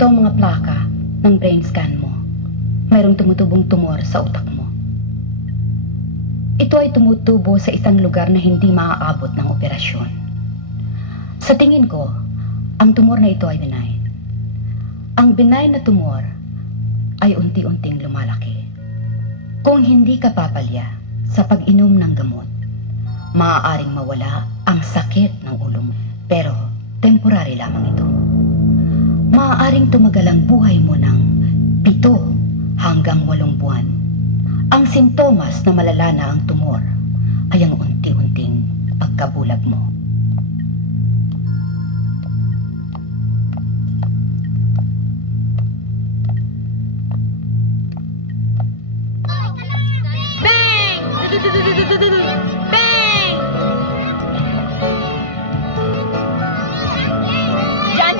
Ito ang mga plaka ng brain scan mo. Mayroong tumutubong tumor sa utak mo. Ito ay tumutubo sa isang lugar na hindi maaabot ng operasyon. Sa tingin ko, ang tumor na ito ay benign. Ang benign na tumor ay unti-unting lumalaki. Kung hindi ka papalya sa pag-inom ng gamot, maaaring mawala ang sakit ng ulo mo. Pero temporary lamang ito. Maaaring tumagal ang buhay mo ng 7 hanggang 8 buwan. Ang sintomas na malala na ang tumor ay ang unti-unting pagkabulag mo. Bang! Bang!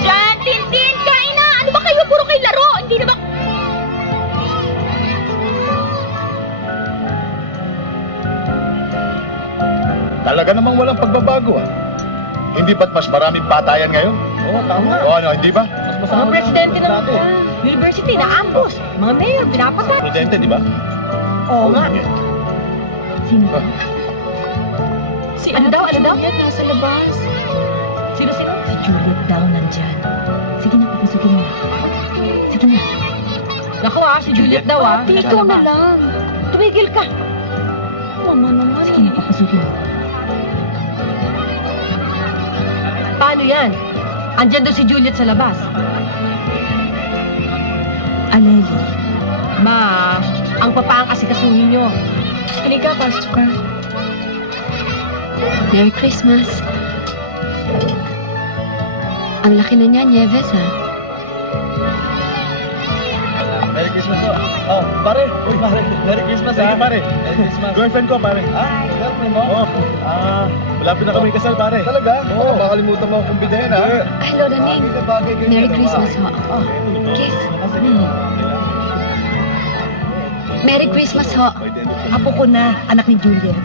Jan, Tintin, kain na! Ano ba kayo? Puro kayo laro! Hindi na ba... Talaga namang walang pagbabago, ah. Hindi ba't mas maraming patayan ngayon? Oo, tama. O ano, hindi ba? Mga presidente ng university na ambush. Mga mayor, pinapatay. Prudente, di ba? Oo nga. Yun. Sino? Ah. Si ano daw? Juliet, nasa labas. Sino? Si Juliet daw nandyan. Sige na, papasukin mo. Sige na. Naku si Juliet daw Ikaw na lang. Tumigil ka. Mama naman. Sige na, papasukin mo. Paano yan? Andyan daw si Juliet sa labas. Aleli. Ma, ang papaang asikasuhin nyo. Halika, pasok ka. Merry Christmas. Ang laki na niya, Nieves, ha? Merry Christmas po. Oh, pare. Uy, pare. Merry Christmas, ha? Sige, pare. Merry Christmas. Girlfriend ko, pare. Ah, girlfriend mo? Oo. Malapit na kami kasal, pare. Talaga? Oo. Baka makalimutan mo akong kumbidahin, ha? Ay, Lola Ning. Hindi ka bagay kayo Merry dalawa. Christmas, ho. Oh, Kiss. sige. Merry Christmas, ho. Apo ko na, anak ni Juliet.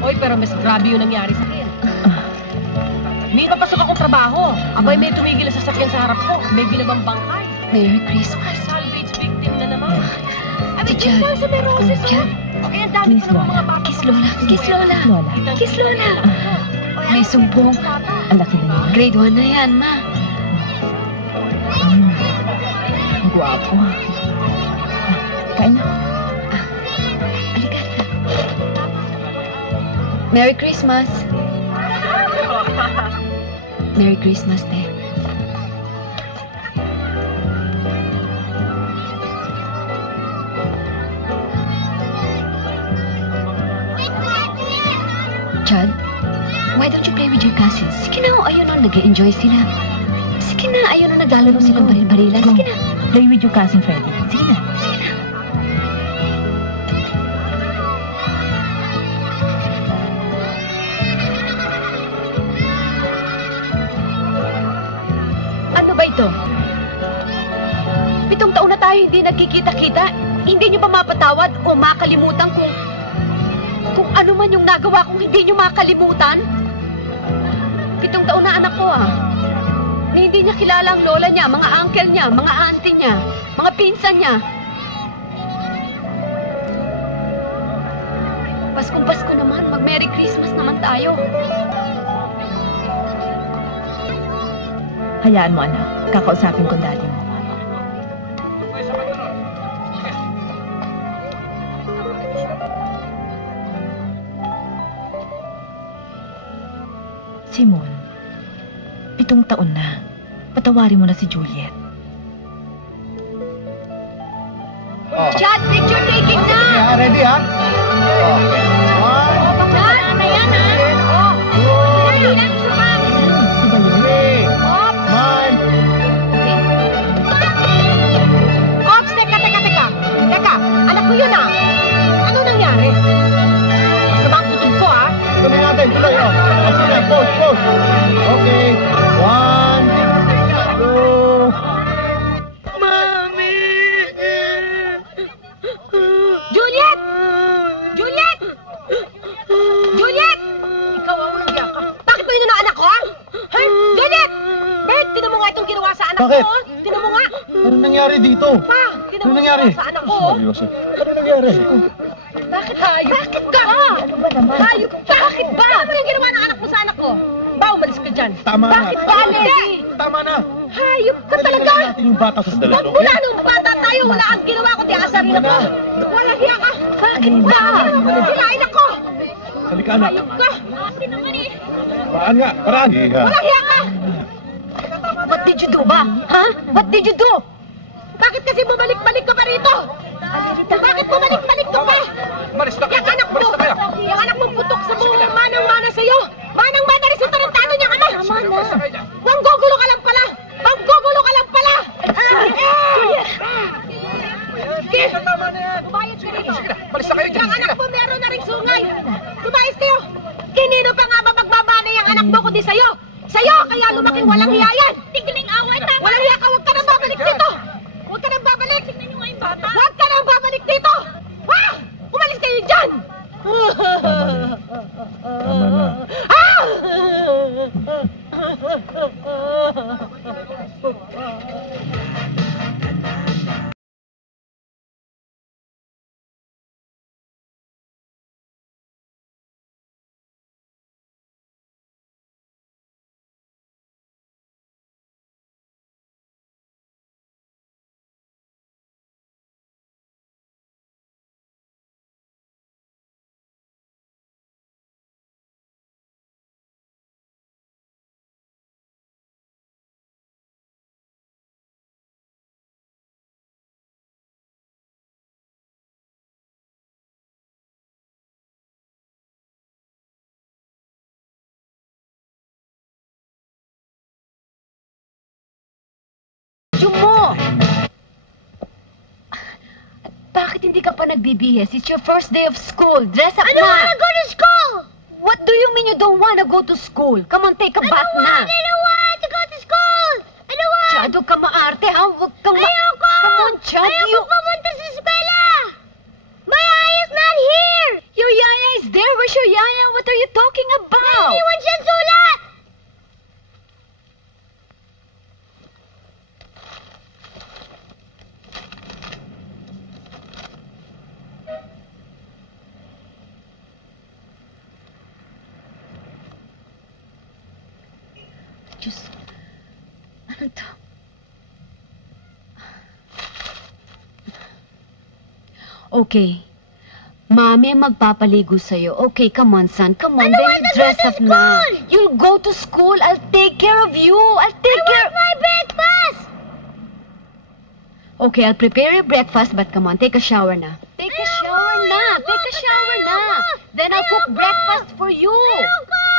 Oy, pero mas grabe yung nangyari sa akin. May papasok akong trabaho. Abay, may tumigil na sasakyan sa harap ko. May ginawang bangkay. Merry Christmas. Salvage victim na naman. Ay, Diyan. sa may roses, Diyan. Okay, ang dami pa naman mga bata. Kiss Lola. Kiss Lola. Kiss Lola. May sumbong. Ang laki na yun. Grade 1 na yan, ma. Ang guwapo. Kain na. Aligata. Merry Christmas. Merry Christmas, te. Chad, why don't you play with your cousins? Sige na, ayun na, nag-enjoy sila. Sige na, ayun na, naglalaro silang baril-barilan. Sige na. Play with your cousin, Freddy. Sige na, sige na. Ano ba ito? 7 taon na tayo hindi nagkikita-kita. Hindi niyo pa mapatawad o makalimutan kung ano man yung nagawa kong hindi niyo makalimutan? 7 taon na anak ko Na hindi niya kilala ang lola niya, mga uncle niya, mga auntie niya, mga pinsan niya. Paskong Pasko naman, mag-Merry Christmas naman tayo. Hayaan mo, anak. Kakausapin ko daddy mo. Simon, 7 taon na. Patawarin mo na si Juliet. Oh. Chad, picture taking na! Sige, ha? Ready, ha? Okay. Chad, na yan Smile. Ops, teka. Teka, anak ko yun Ano nangyari? Basta ba ang putol ko Tuloy natin, tuloy, oh. Sige, pose. Okay. 1, 2. Mami! Juliet! Juliet! Juliet! Ikaw ang unang ka. Bakit mo yun na anak ko, Bakit? ko. Tinan mo nga. Ano nangyari dito? Pa, tinan Ano mo nangyari? sa anak ko. Seryoso. Ano nangyari? Bakit hayop? Bakit ka? Ano ba naman? Hayop ka? Bakit ba? Ano yung ginawa ng anak mo sa anak ko? Ba, umalis ka dyan. Tama na. Bakit ba, Lady? Tama na. Hayop ka talaga. Ilalagay natin yung bata sa sandali. Magmula nung bata tayo, wala kang ginawa kundi asarin ako. Walang hiya ka. Bakit ba? Sinain ako. Halika anak. Hayop ka. Kasi naman eh. Paraan nga. Paraan. Iha. Walang hiya ka. What did you do ba? Ha? What did you do? Bakit kasi bumalik-balik ka pa rito? Bakit bumalik-balik ka pa? Maris na Yung anak mo, yung anak mo putok sa buong manang-mana sa'yo. Manang-mana rin sa tarantado niyang ama. Manggugulo ka lang pala. Manggugulo ka lang pala. Sige, Tama na yan. bumayad ka rito. Sige na. Malis na kayo dyan. Yung anak mo meron na rin sungay. Lumayas kayo. Kinino pa nga ba magmamana yung anak mo kundi sa'yo? Sa'yo, kaya lumaking walang hiya yan. Tigling away, tama. Walang hiya ka, huwag ka nang babalik dito. Huwag ka nang babalik. Tignan niyo nga yung bata. Huwag ka nang babalik dito. Ha? Umalis kayo dyan. Tama na. Ah! mo! Bakit hindi ka pa nagbibihis? It's your first day of school. Dress up na! I don't wanna go to school! What do you mean you don't wanna go to school? Come on, take a bath na! I don't want to go to school! I don't want! Chado ka maarte, ha? Huwag kang Ayoko! Come on, Chad, Ayoko pumunta sa eskwela! My yaya's not here! Your yaya is there! Where's your yaya? What are you talking about? May iwan siyang sulat! Diyos, ano to? Okay. Mami ang magpapaligo sa'yo. Okay, come on, son. Come on, then you dress up na. You'll go to school. I'll take care of you. I'll take care... I want my breakfast! Okay, I'll prepare your breakfast, but come on, take a shower na. Take a shower na. Take a shower na. Then I'll cook breakfast for you. Ayoko!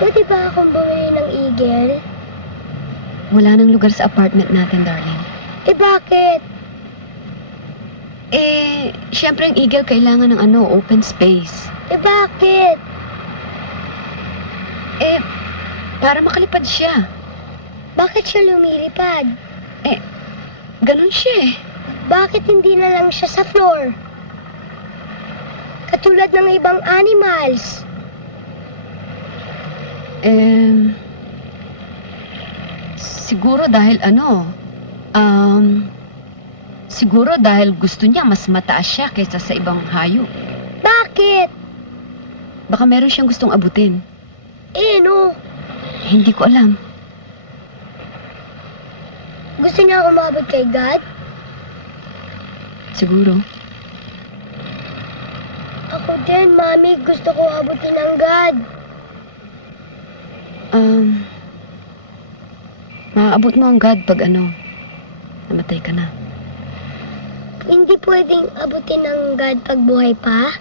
Pwede ba akong bumili ng eagle? Wala nang lugar sa apartment natin, darling. Eh, bakit? Siyempre ang eagle kailangan ng open space. Eh, bakit? Para makalipad siya. Bakit siya lumilipad? Ganun siya eh. Bakit hindi na lang siya sa floor? Katulad ng ibang animals. Siguro dahil siguro dahil gusto niya mas mataas siya kaysa sa ibang hayop. Bakit? Baka meron siyang gustong abutin. No. Hindi ko alam. Gusto niya umabot kay God? Siguro. Ako din, Mami. Gusto ko abutin ng God. Maaabot mo ang God pag namatay ka na. Hindi pwedeng abutin ng God pag buhay pa?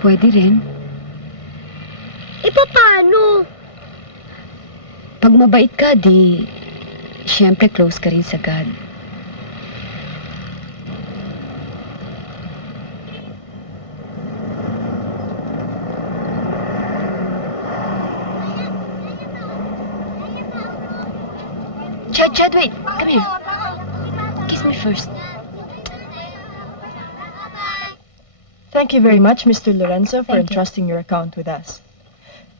Pwede rin. Paano? Pag mabait ka, siyempre close ka rin sa God. Chad, wait. Come here. Kiss me first. Thank you very much, Mr. Lorenzo, for entrusting your account with us.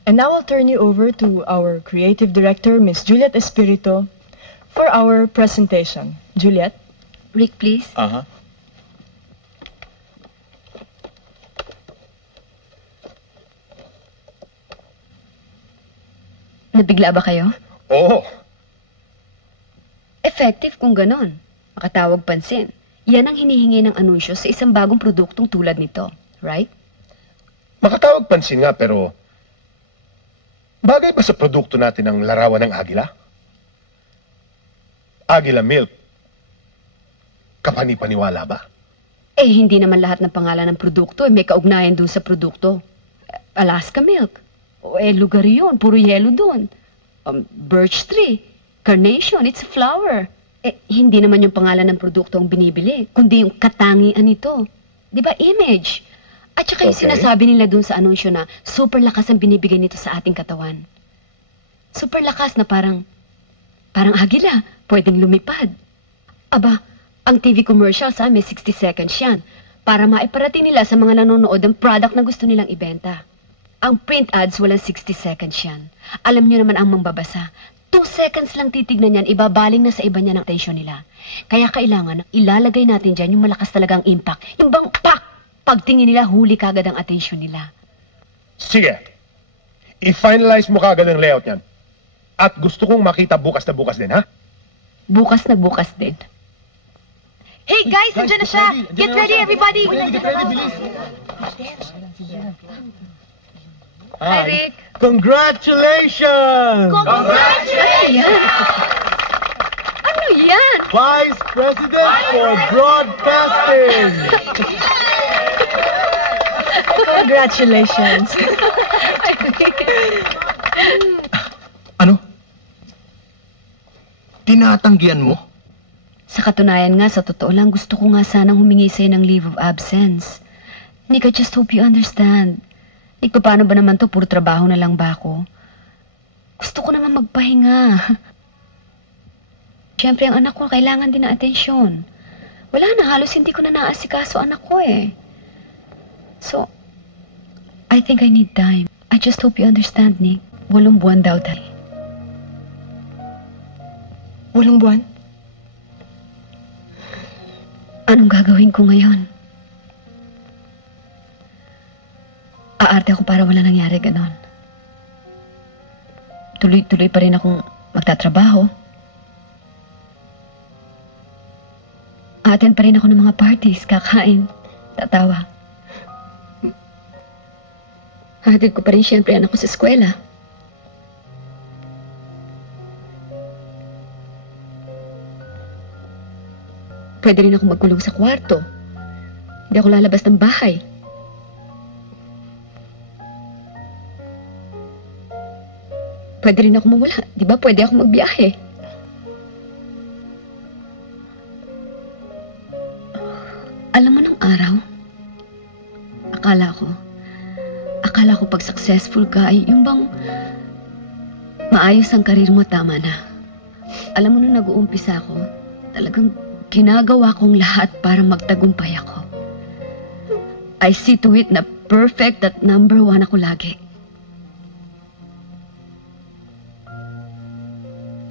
And now I'll turn you over to our creative director, Miss Juliet Espirito, for our presentation. Juliet? Rick, please. Nabigla ba kayo? Oo. Effective kung ganon. Makatawag pansin. Yan ang hinihingi ng anunsyo sa isang bagong produktong tulad nito. Right? Makatawag pansin nga, pero bagay ba sa produkto natin ang larawan ng agila? Agila milk. Kapani-paniwala ba? Hindi naman lahat ng pangalan ng produkto may kaugnayan dun sa produkto. Alaska milk. Lugar yun. Puro yelo dun. Birch tree. Carnation. It's a flower. Hindi naman yung pangalan ng produkto ang binibili, kundi yung katangian nito. Di ba, image? At saka yung sinasabi nila dun sa anunsyo na super lakas ang binibigay nito sa ating katawan. Super lakas na parang agila, pwedeng lumipad. Aba, ang TV commercials may 60 seconds yan para maiparating nila sa mga nanonood ang product na gusto nilang ibenta. Ang print ads walang 60 seconds yan. Alam nyo naman ang mambabasa. 2 seconds lang titignan yan, ibabaling na sa iba niya ng atensyon nila. Kaya kailangan ilalagay natin dyan yung malakas talagang impact. Yung bang pak! Pagtingin nila, huli kagad ang atensyon nila. Sige. I-finalize mo kagad ang layout niyan. At gusto kong makita bukas na bukas din, ha? Bukas na bukas din. Hey guys, nandiyan na siya! Get ready, everybody! Get ready, bilis! Hi, Rick! Congratulations! Ano yan? Ano yan? Vice President for Broadcasting! Congratulations. Ano? Tinatanggihan mo? Sa katunayan nga, sa totoo lang, gusto ko nga sanang humingi sa'yo ng leave of absence. Nick, I just hope you understand. Nick, paano ba naman to? Puro trabaho na lang ba ako? Gusto ko naman magpahinga. Siyempre, ang anak ko kailangan din ng atensyon. Wala na, halos hindi ko na naasikaso anak ko eh. So, I think I need time. I just hope you understand, Nick. 8 buwan daw tayo. 8 buwan? Anong gagawin ko ngayon? Aarte ako para wala nangyari ganon. Tuloy-tuloy pa rin akong magtatrabaho. Attend pa rin ako ng mga parties, kakain, tatawa. Hatid ko pa rin siyempre anak ko sa eskwela. Pwede rin ako magkulong sa kwarto. Hindi ako lalabas ng bahay. pwede rin ako mawala. Di ba? Pwede ako magbiyahe. Alam mo ng araw, akala ko pag successful ka ay yung bang maayos ang karir mo, tama na. Alam mo nung nag-uumpisa ako, talagang ginagawa kong lahat para magtagumpay ako. I see to it na perfect at number 1 ako lagi.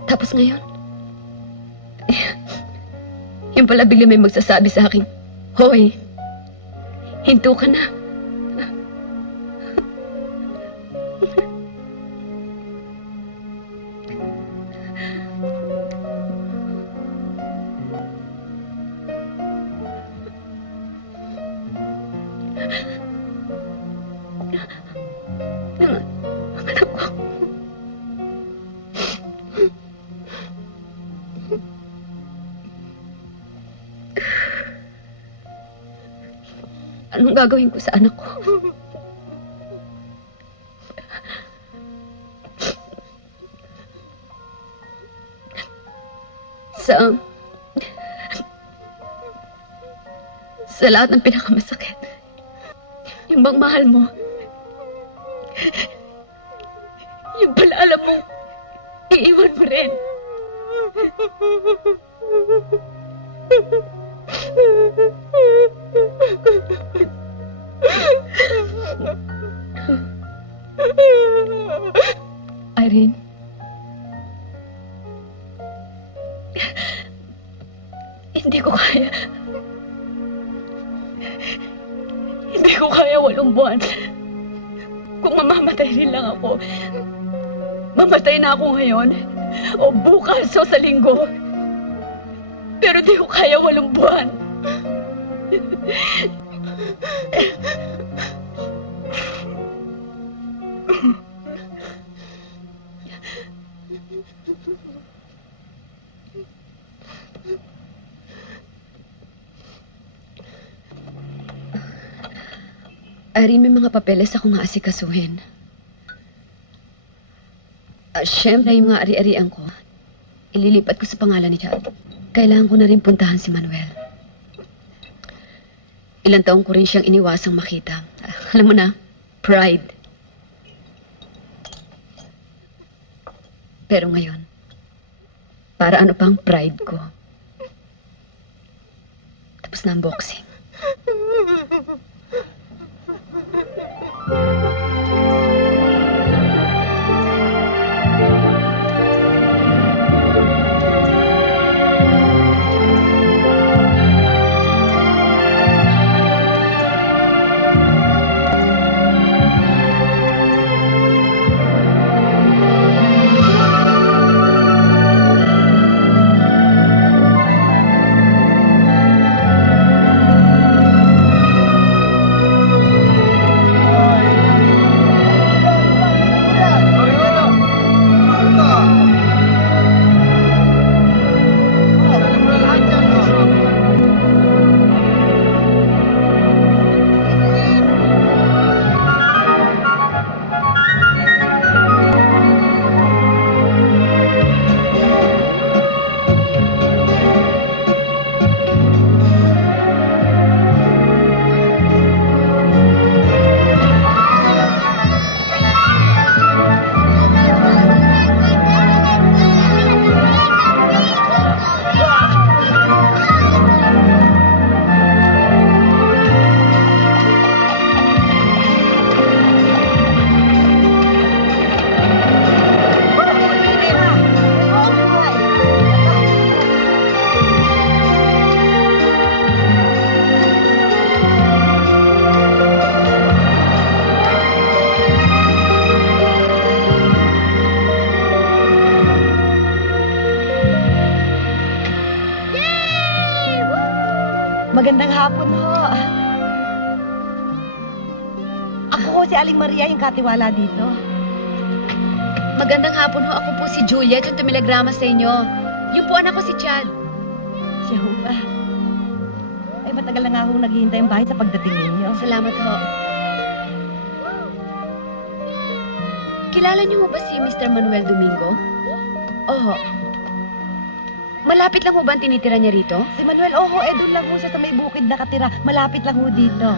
Tapos ngayon, yung pala bigla may magsasabi sa akin, Hoy, hinto ka na. Anong gagawin ko sa anak ko? Sa lahat ng pinakamasakit, yung bang mahal mo, yung pala alam mo, iiwan mo rin. Irene, hindi ko kaya. Hindi ko kaya 8 buwan. Kung mamamatay rin lang ako, mamatay na ako ngayon, o bukas o sa linggo. Pero di ko kaya 8 buwan. Ari, may mga papeles akong aasikasuhin. Siyempre, yung mga ari-arian ko, ililipat ko sa pangalan ni Chad. Kailangan ko na rin puntahan si Manuel. Ilang taong ko rin siyang iniwasang makita. Alam mo na, pride. Pero ngayon, para ano pang pride ko? Tapos na ang boxing. Magandang hapon ho. Ako ho si Aling Maria, yung katiwala dito. Magandang hapon ho. Ako po si Juliet, yung tumilagrama sa inyo. Yung po anak ko si Chad. Siya ho ba? Ay, matagal na nga ho naghihintay ang bahay sa pagdating ninyo. Salamat ho. kilala niyo ho ba si Mr. Manuel Domingo? Oo. Malapit lang ho ba ang tinitira niya rito? Si Manuel, doon lang ho siya sa may bukid nakatira. Malapit lang ho dito.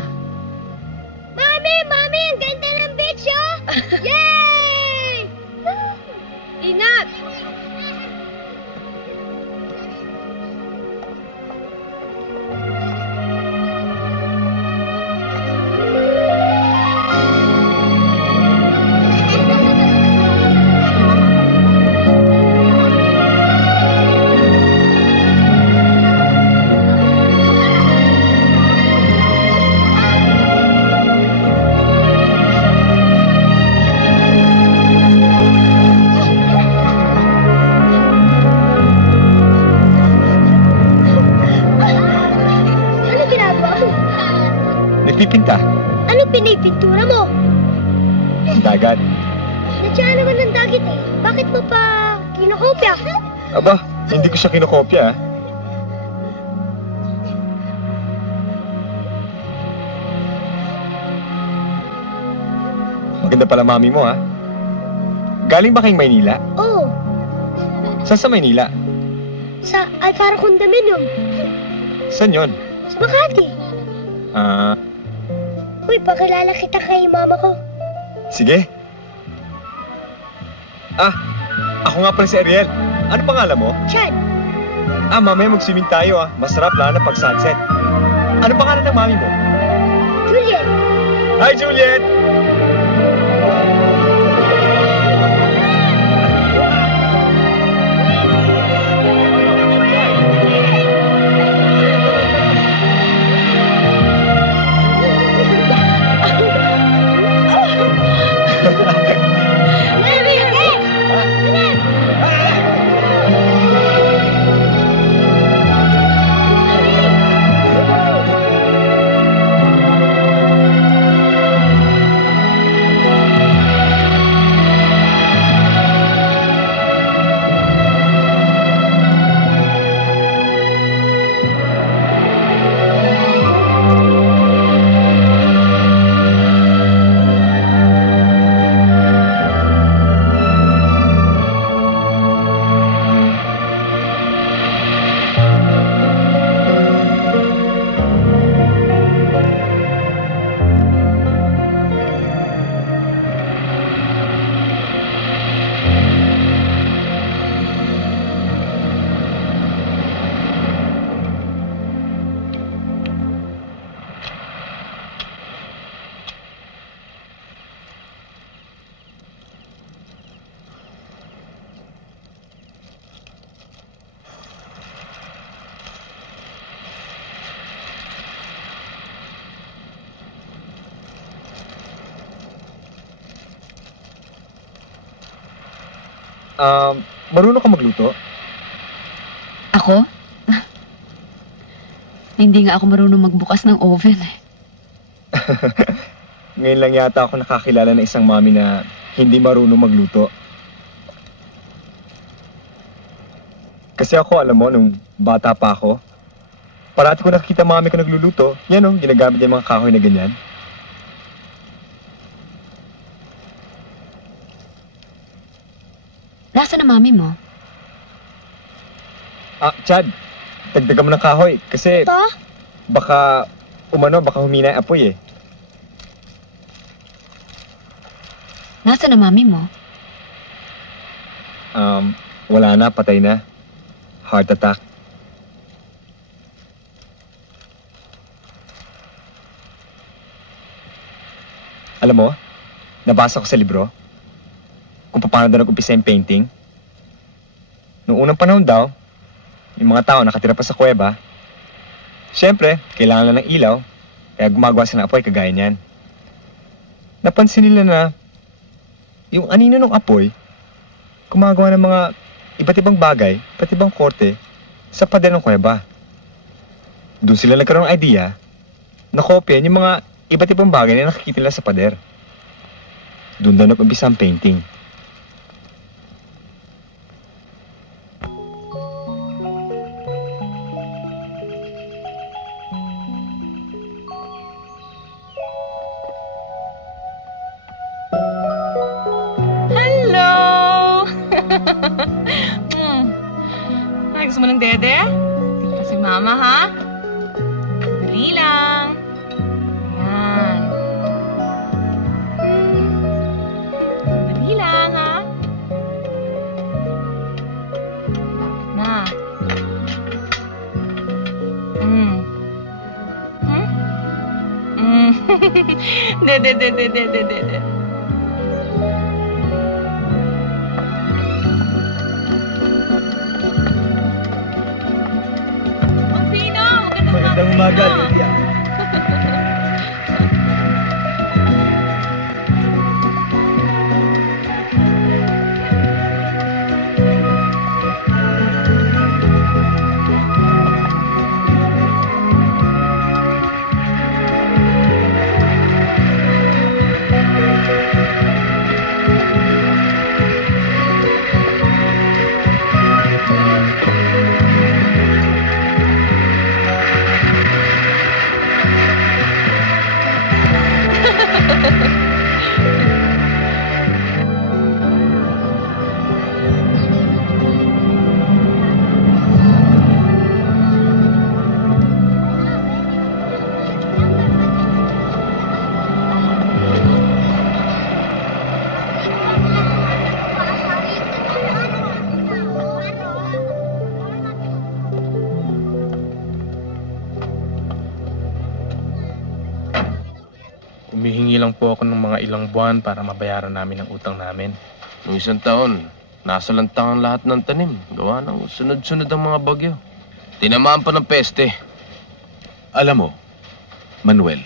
Mami! Mami! Ang ganda ng beach, oh! Yay! Ingat! Ano ginagawa mo? Nagpipinta. Ano pinipintura mo? Dagat. Nadya naman ng dagit eh. Bakit mo pa kinokopya? Aba, hindi ko siya kinokopya. Maganda pala mami mo, ha? Galing ba kayong Maynila? Oo, Saan sa Maynila? sa Alfaro Condominium. Saan yun? Sa Makati. Uy, pakilala kita kay mama ko. Sige. Ako nga pala si Ariel. Ano pangalan mo? Chad. Mamaya mag-swimming tayo, Masarap lalo na pag sunset. Ano pangalan ng mami mo? Juliet. Hi, Juliet! Marunong ka magluto? Ako? Hindi nga ako marunong magbukas ng oven eh. Ngayon lang yata ako nakakilala ng isang mami na hindi marunong magluto. Kasi ako, alam mo, nung bata pa ako, parati ko nakikita mami ko nagluluto. Yan ginagamit niya mga kahoy na ganyan. Nasaan na mami mo? Chad, dagdagan mo ng kahoy. Kasi Ito? baka humina yung apoy eh. Nasaan na mami mo? Wala na, patay na. Heart attack. Alam mo, nabasa ko sa libro kung paano daw nag-umpisa yung painting. Noong unang panahon daw, yung mga tao nakatira pa sa kuweba, siyempre, kailangan lang ng ilaw, kaya gumagawa sila ng apoy kagaya niyan. Napansin nila na yung anino ng apoy, gumagawa ng mga iba't ibang bagay, iba't ibang korte, sa pader ng kuweba. Doon sila nagkaroon ng idea na kopyahan yung mga iba't ibang bagay na nakikita nila sa pader. Doon daw nag-umpisa ang painting. Gusto mo ng dede? Dito pa si Mama, ha? Dali lang. Ayan. Dali lang, ha? Lapit na. De. Ang Pino, Magandang umaga, Lydia. Humihingi lang po ako ng mga ilang buwan para mabayaran namin ang utang namin. Noong isang taon, nasa lantang ang lahat ng tanim. Gawa ng sunod-sunod ang mga bagyo. Tinamaan pa ng peste. Alam mo, Manuel,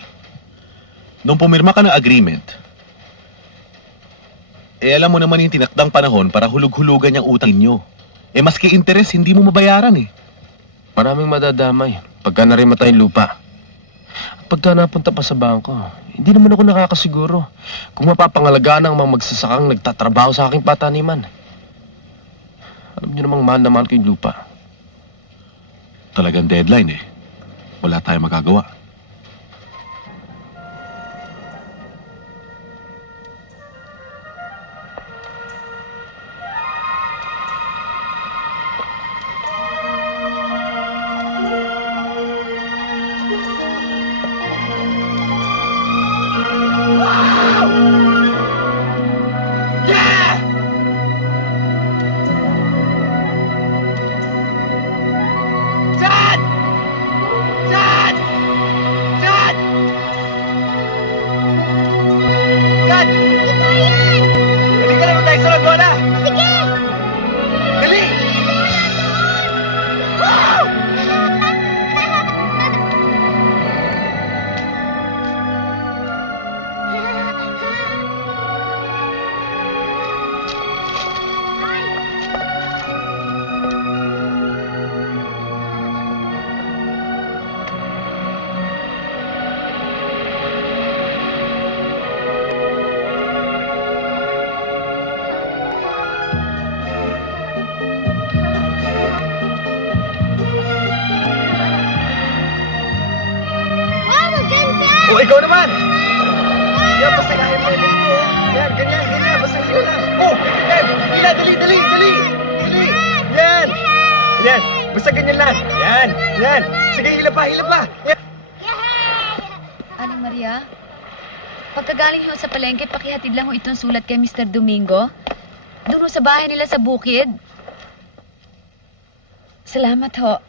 nung pumirma ka ng agreement, alam mo naman yung tinakdang panahon para hulug-hulugan yung utang ninyo. Maski interes, hindi mo mabayaran eh. Maraming madadamay pagka narimatay yung lupa. Pagka napunta pa sa bangko, hindi naman ako nakakasiguro kung mapapangalagaan ang mga magsasakang nagtatrabaho sa aking pataniman. Alam niyo namang mahal na mahal ko yung lupa. Talagang deadline eh. Wala tayong magagawa. Oh, ikaw naman! Yan, basta kaya mo yung mo. Yan, ganyan, basta ikaw lang. Oh, yan! Hila, dali! Yan! Yan, basta ganyan lang. Yan! Sige, hila pa! Yan. Aling Maria, pagkagaling ho sa palengke, pakihatid lang ho itong sulat kay Mr. Domingo. Doon ho sa bahay nila sa bukid. Salamat ho.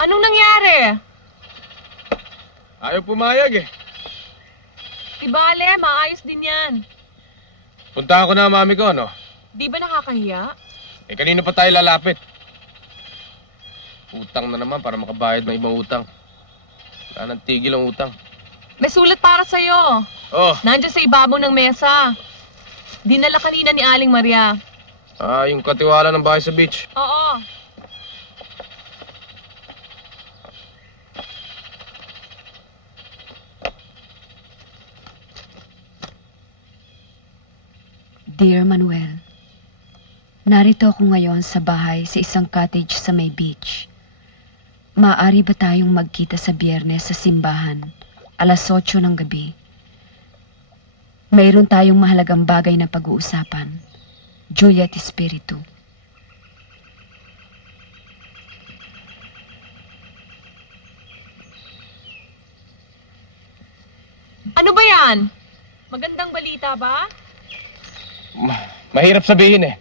Anong nangyari? Ayaw pumayag eh. Di bale, maayos din yan. Puntahan ko na ang mami ko, no? Di ba nakakahiya? Kanino pa tayo lalapit? Utang na naman para makabayad ng ibang utang. Wala nang tigil ang utang. May sulat para sa'yo. Oh. Nandiyan sa ibabaw ng mesa. Dinala kanina ni Aling Maria. Ah, yung katiwala ng bahay sa beach. Oo. Dear Manuel, narito ako ngayon sa bahay sa isang cottage sa may beach. Maaari ba tayong magkita sa Biyernes sa simbahan, alas 8 ng gabi? Mayroon tayong mahalagang bagay na pag-uusapan. Juliet Espiritu. Ano ba yan? Magandang balita ba? Mahirap sabihin eh.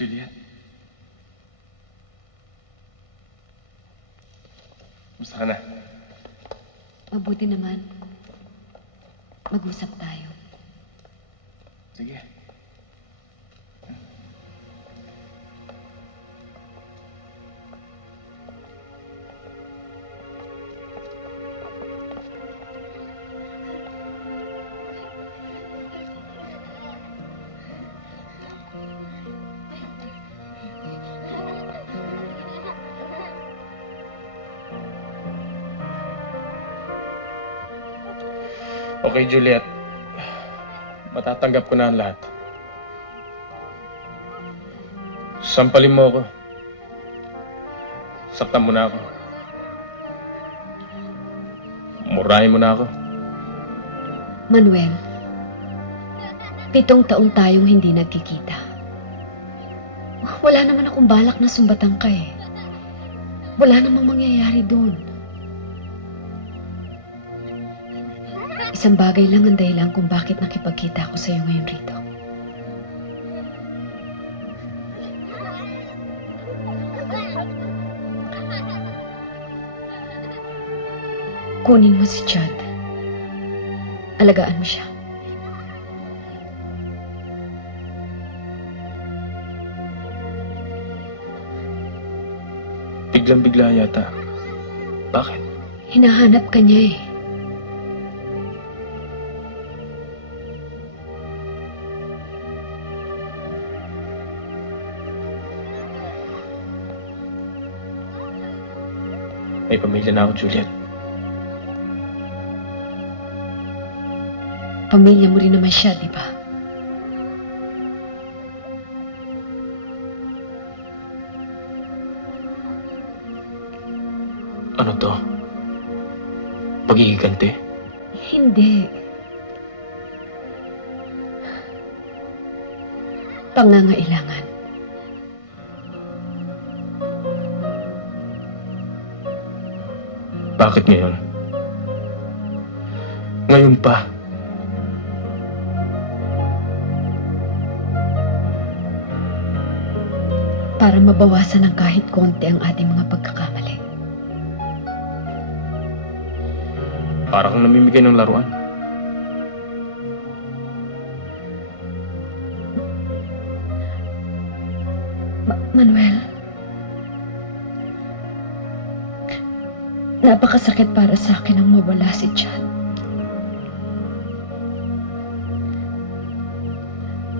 Juliet. Gusto ka na? Mabuti naman. Mag-usap tayo. Sige. Okay, Juliet. Matatanggap ko na ang lahat. Sampalin mo ako. Saktan mo na ako. Murahin mo na ako. Manuel, 7 taon tayong hindi nagkikita. Wala naman akong balak na sumbatan ka eh. Wala namang mangyayari doon. Isang bagay lang ang dahilan kung bakit nakipagkita ako sa iyo ngayon rito. Kunin mo si Chad. Alagaan mo siya. Biglang-bigla yata. Bakit? Hinahanap ka niya eh. May pamilya na ako, Juliet. Pamilya mo rin naman siya, di ba? Ano to? Pagigigante? Hindi. Pangangailangan. Bakit ngayon? Ngayon pa. Para mabawasan ng kahit konti ang ating mga pagkakamali. Para kang namimigay ng laruan. Manuel, napakasakit para sa akin ang mawala si Chad.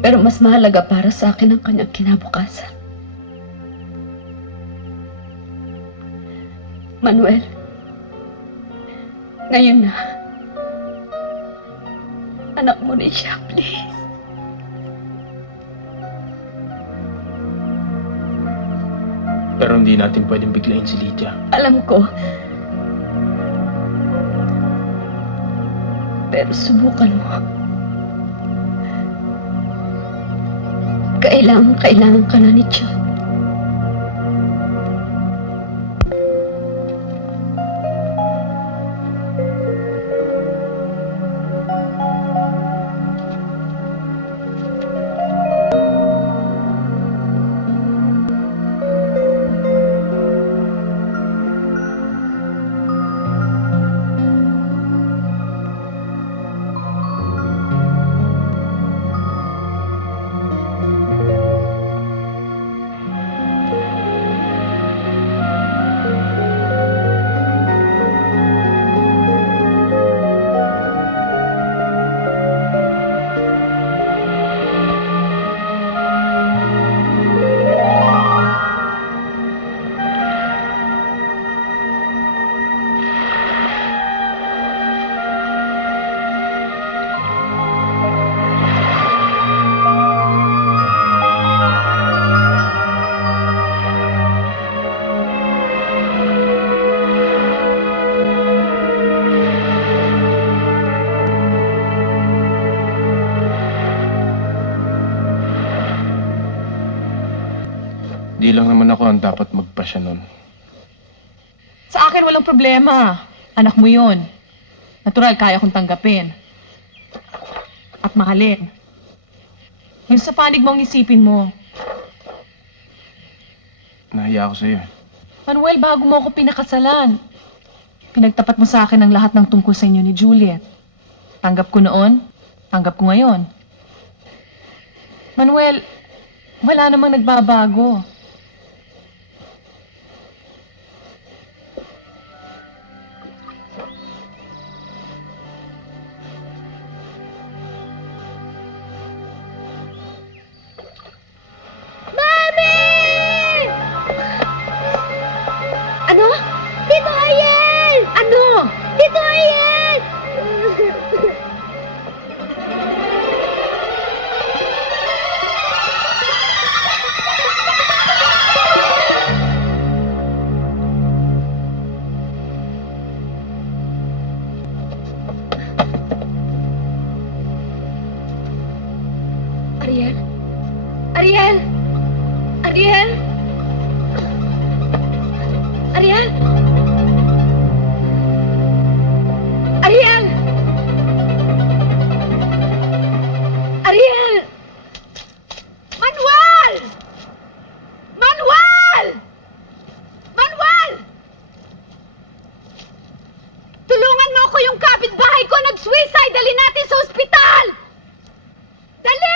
Pero mas mahalaga para sa akin ang kanyang kinabukasan. Manuel, ngayon na. Anak mo na siya, please. Pero hindi natin pwedeng biglayin si Lydia. Alam ko. Pero subukan mo. Kailangan ka na ni John. Di lang naman ako ang dapat magpasya nun. Sa akin walang problema. Anak mo yun. Natural, kaya kong tanggapin. At mahalin. Yung sa panig mong isipin mo. Nahiya ako sa'yo. Manuel, bago mo ako pinakasalan, pinagtapat mo sa akin ang lahat ng tungkol sa inyo ni Juliet. Tanggap ko noon, tanggap ko ngayon. Manuel, wala namang nagbabago. Ano? Tito Ariel! Ano? Tito Ariel! Ariel? Ariel? Ariel? Ariel? Ariel? Ariel! Manuel! Manuel! Manuel! Tulungan mo ako, yung kapitbahay ko nag-suicide. Dali natin sa ospital! Dali!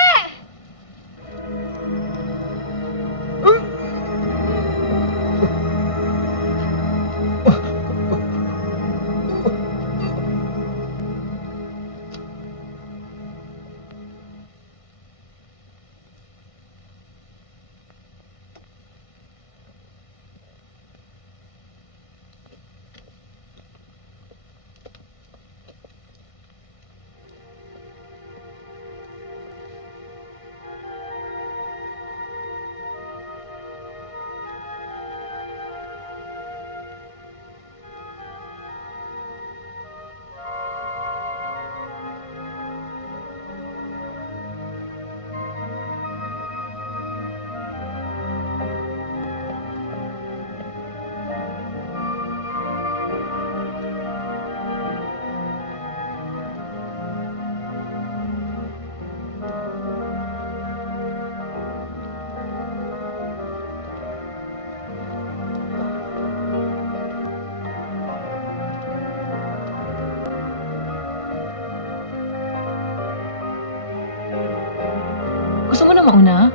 Gusto mo na mauna?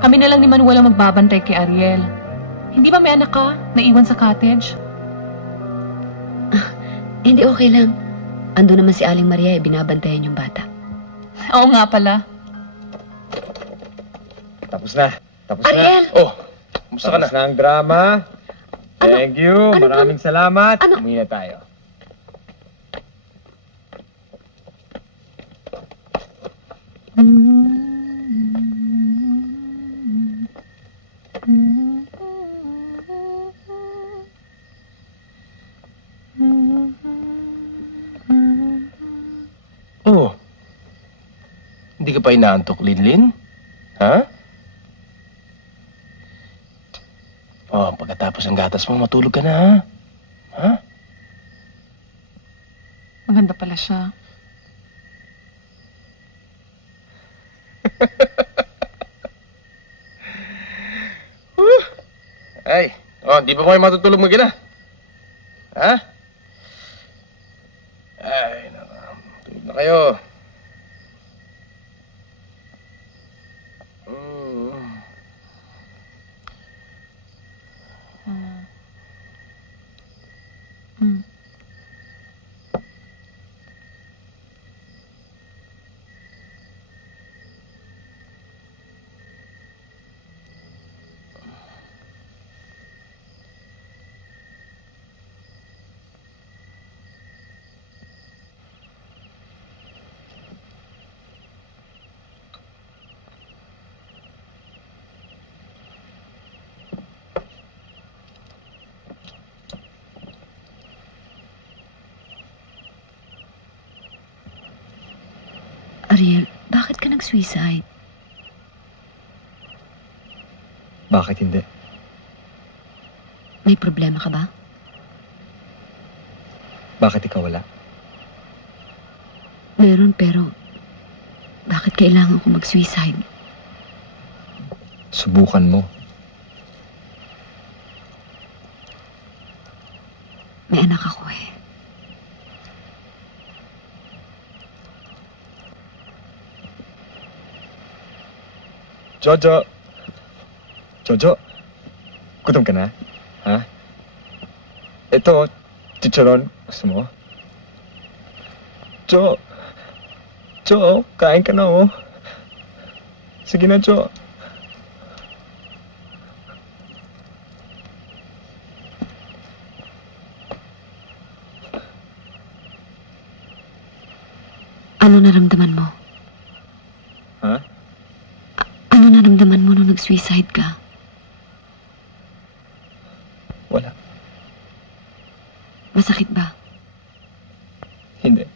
Kami na lang ni Manuel ang magbabantay kay Ariel. Hindi ba may anak ka? Naiwan sa cottage? Hindi, okay lang. Ando naman si Aling Maria, binabantayan yung bata. Oo nga pala. Tapos na. Tapos Ariel! na. Oh, kumusta ka na? Tapos na ang drama. Thank you. Maraming salamat. Umuwi na tayo. Oh. Hindi ka pa inaantok, Linlin? Ha? Oh, pagkatapos ng gatas mo, matulog ka na, ha? Ha? Maganda pala siya. Ay, oh, di ba kayo matutulog mag-ina? Ha? Ay, tulog na kayo. Ariel, bakit ka nag-suicide? Bakit hindi? May problema ka ba? Bakit ikaw wala? Meron, pero bakit kailangan ko mag-suicide? Subukan mo. May anak ako eh. Jojo! Jojo! Gutom ka na? Ha? Ito, chicharon. Gusto mo? Jo! Jo, kain ka na, oh. Sige na, Jo. Ano naramdaman mo? Ha? Ano naramdaman mo nung nag-suicide ka? Wala. Masakit ba? Hindi.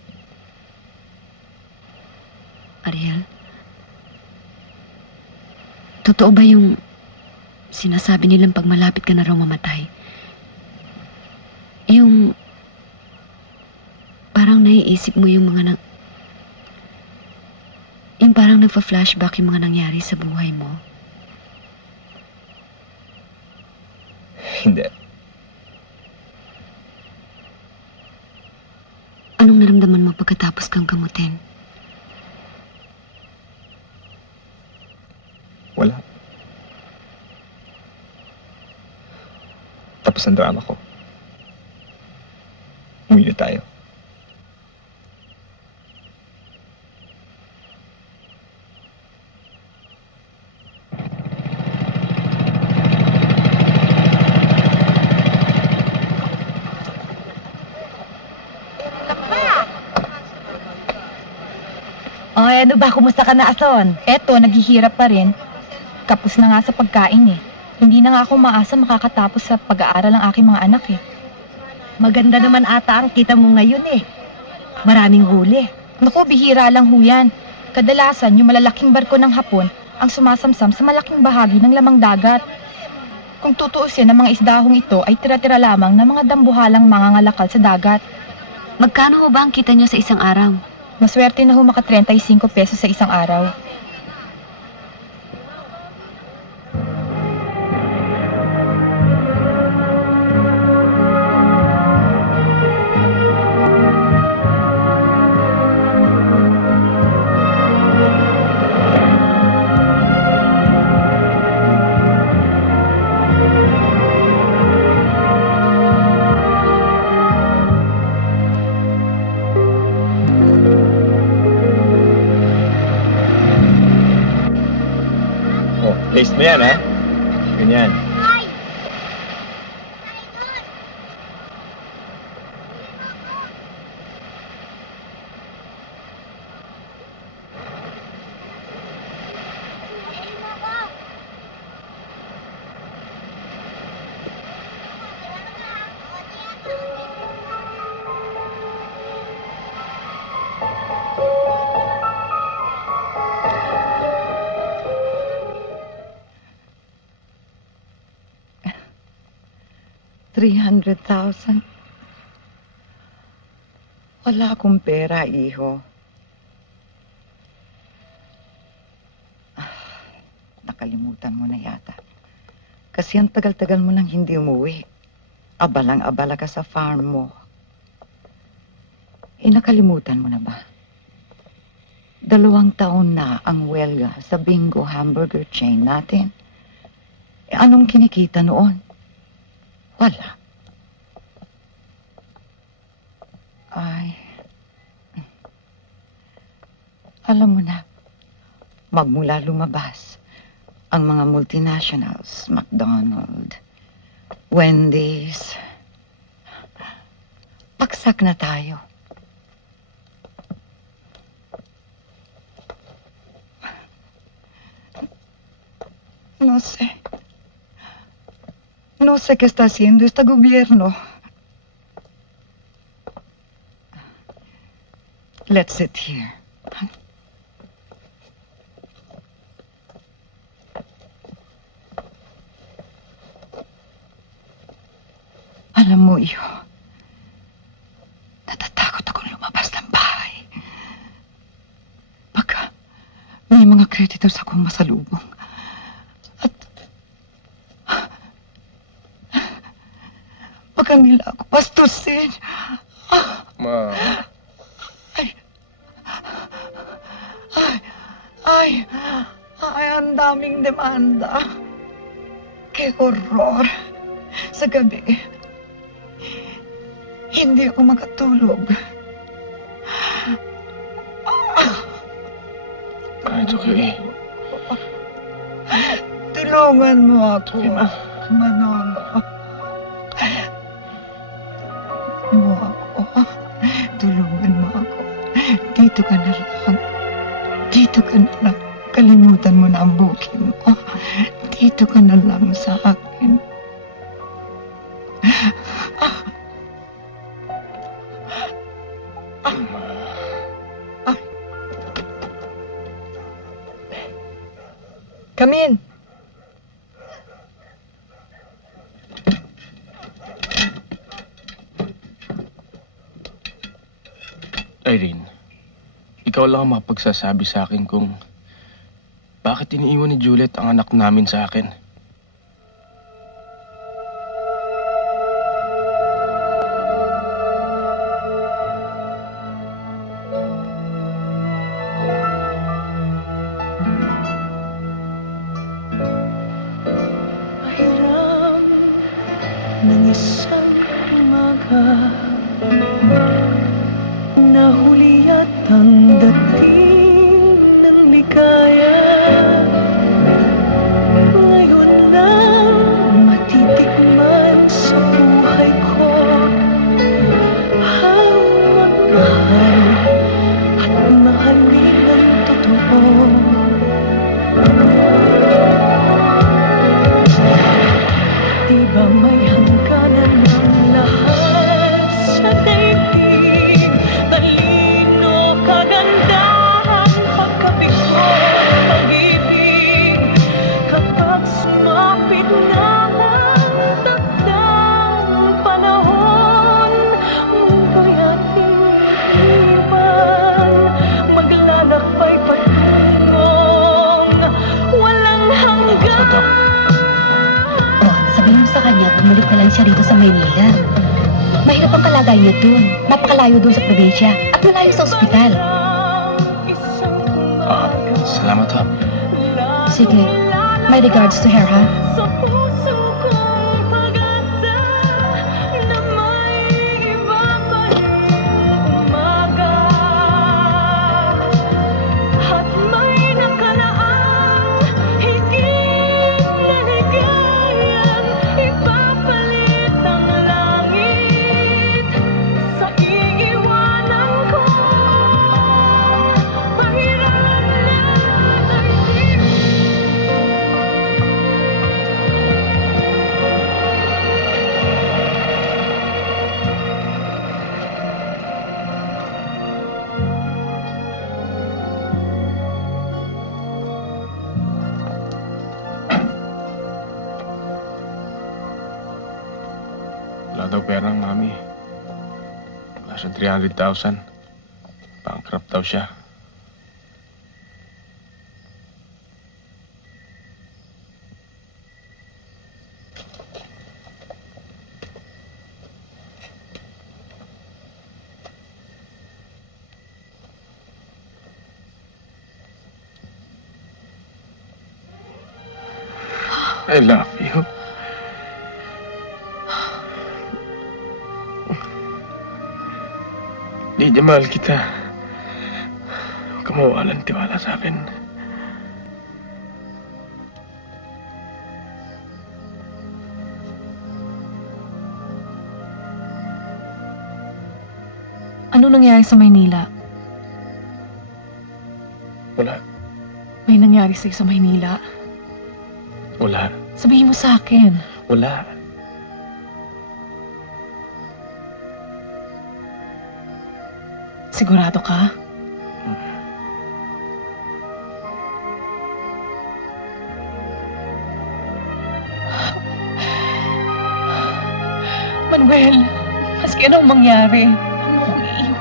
Ariel? Totoo ba yung sinasabi nilang pag malapit ka na raw mamatay? Yung parang naiisip mo yung mga yung parang nagpa-flashback yung mga nangyari sa buhay mo? Hindi. Anong naramdaman mo pagkatapos kang gamutin? Wala. Tapos ang drama ko. Umuwi na tayo. O, ano ba? Kumusta ka na, Ason? Eto, naghihirap pa rin. Kapos na nga sa pagkain eh. Hindi na nga ako maasa makakatapos sa pag-aaral ng aking mga anak eh. Maganda naman ata ang kita mo ngayon eh. Maraming huli. Naku, bihira lang ho yan. Kadalasan, yung malalaking barko ng Hapon ang sumasamsam sa malaking bahagi ng lamang dagat. Kung tutuusin ang mga isdahong ito ay tira-tira lamang ng mga dambuhalang mangangalakal sa dagat. Magkano ho ba ang kita nyo sa isang araw? Maswerte na ho maka 35 pesos sa isang araw. Taste mo yan, ha? Ganyan. 300,000. Wala akong pera, iho. Nakalimutan mo na yata. Kasi ang tagal-tagal mo nang hindi umuwi. Abalang-abala ka sa farm mo. Nakalimutan mo na ba? 2 taon na ang welga sa Bingo hamburger chain natin. Anong kinikita noon? Wala. Ay, alam mo na, magmula lumabas ang mga multinationals, McDonald's, Wendy's, paksak na tayo. No sé qué está haciendo este gobierno. Let's sit here. Alam mo, iyo, natatakot akong lumabas ng bahay. Baka may mga creditors akong masalubong. At baka nila ako bastusin. Ma. Ay, ang daming demanda. Kay horror. Sa gabi, hindi ako makatulog. It's okay. Tulungan mo ako, Manolo. Tulungan mo ako. Dito ka na lang. Dito ka na lang. Kalimutan mo na ang booking mo. Dito ka na lang sa akin. Come in. Irene, ikaw lang ang makapagsasabi sa akin kung bakit iniiwan ni Juliet ang anak namin sa akin. Pahiram ng isang umaga, nahuli yatang dating ng ligaya. Ngayon lang matitikman sa buhay ko ang magmahal at mahalin ng totoo. Diba may hangganan ng lahat sa daigdig? Talino, kagandahan, pagkabigo, pag-ibig. Kapag sumapit na ang takdang panahon, mundo'y ating iiwan, maglalakbay patungong walang hanggan. Sabihin mo sa kanya, bumalik na lang siya rito sa Maynila. Mahirap ang kalagayan niya dun. Napakalayo dun sa probinsya at malayo sa ospital. Salamat ha. Sige, my regards to her, ha? Wala daw pera ng mami. Wala siyang 300,000. Bankrupt daw siya. I love you. Lydia, mahal kita. Huwag ka mawalan tiwala sa akin. Ano nangyari sa Maynila? Wala. May nangyari sa'yo sa Maynila? Wala. Sabihin mo sa akin. Wala. Sigurado ka? Manuel, maski anong mangyari, huwag mo akong iiwan.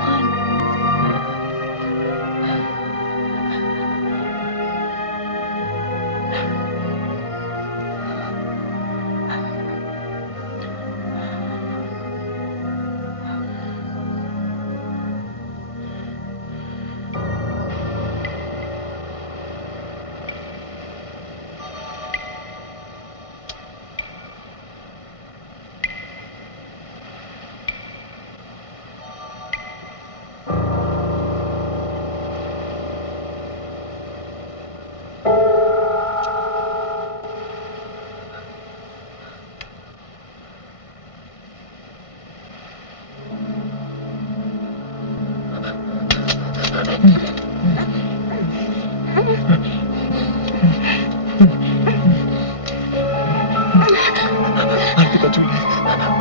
Mahal kita, Juliet.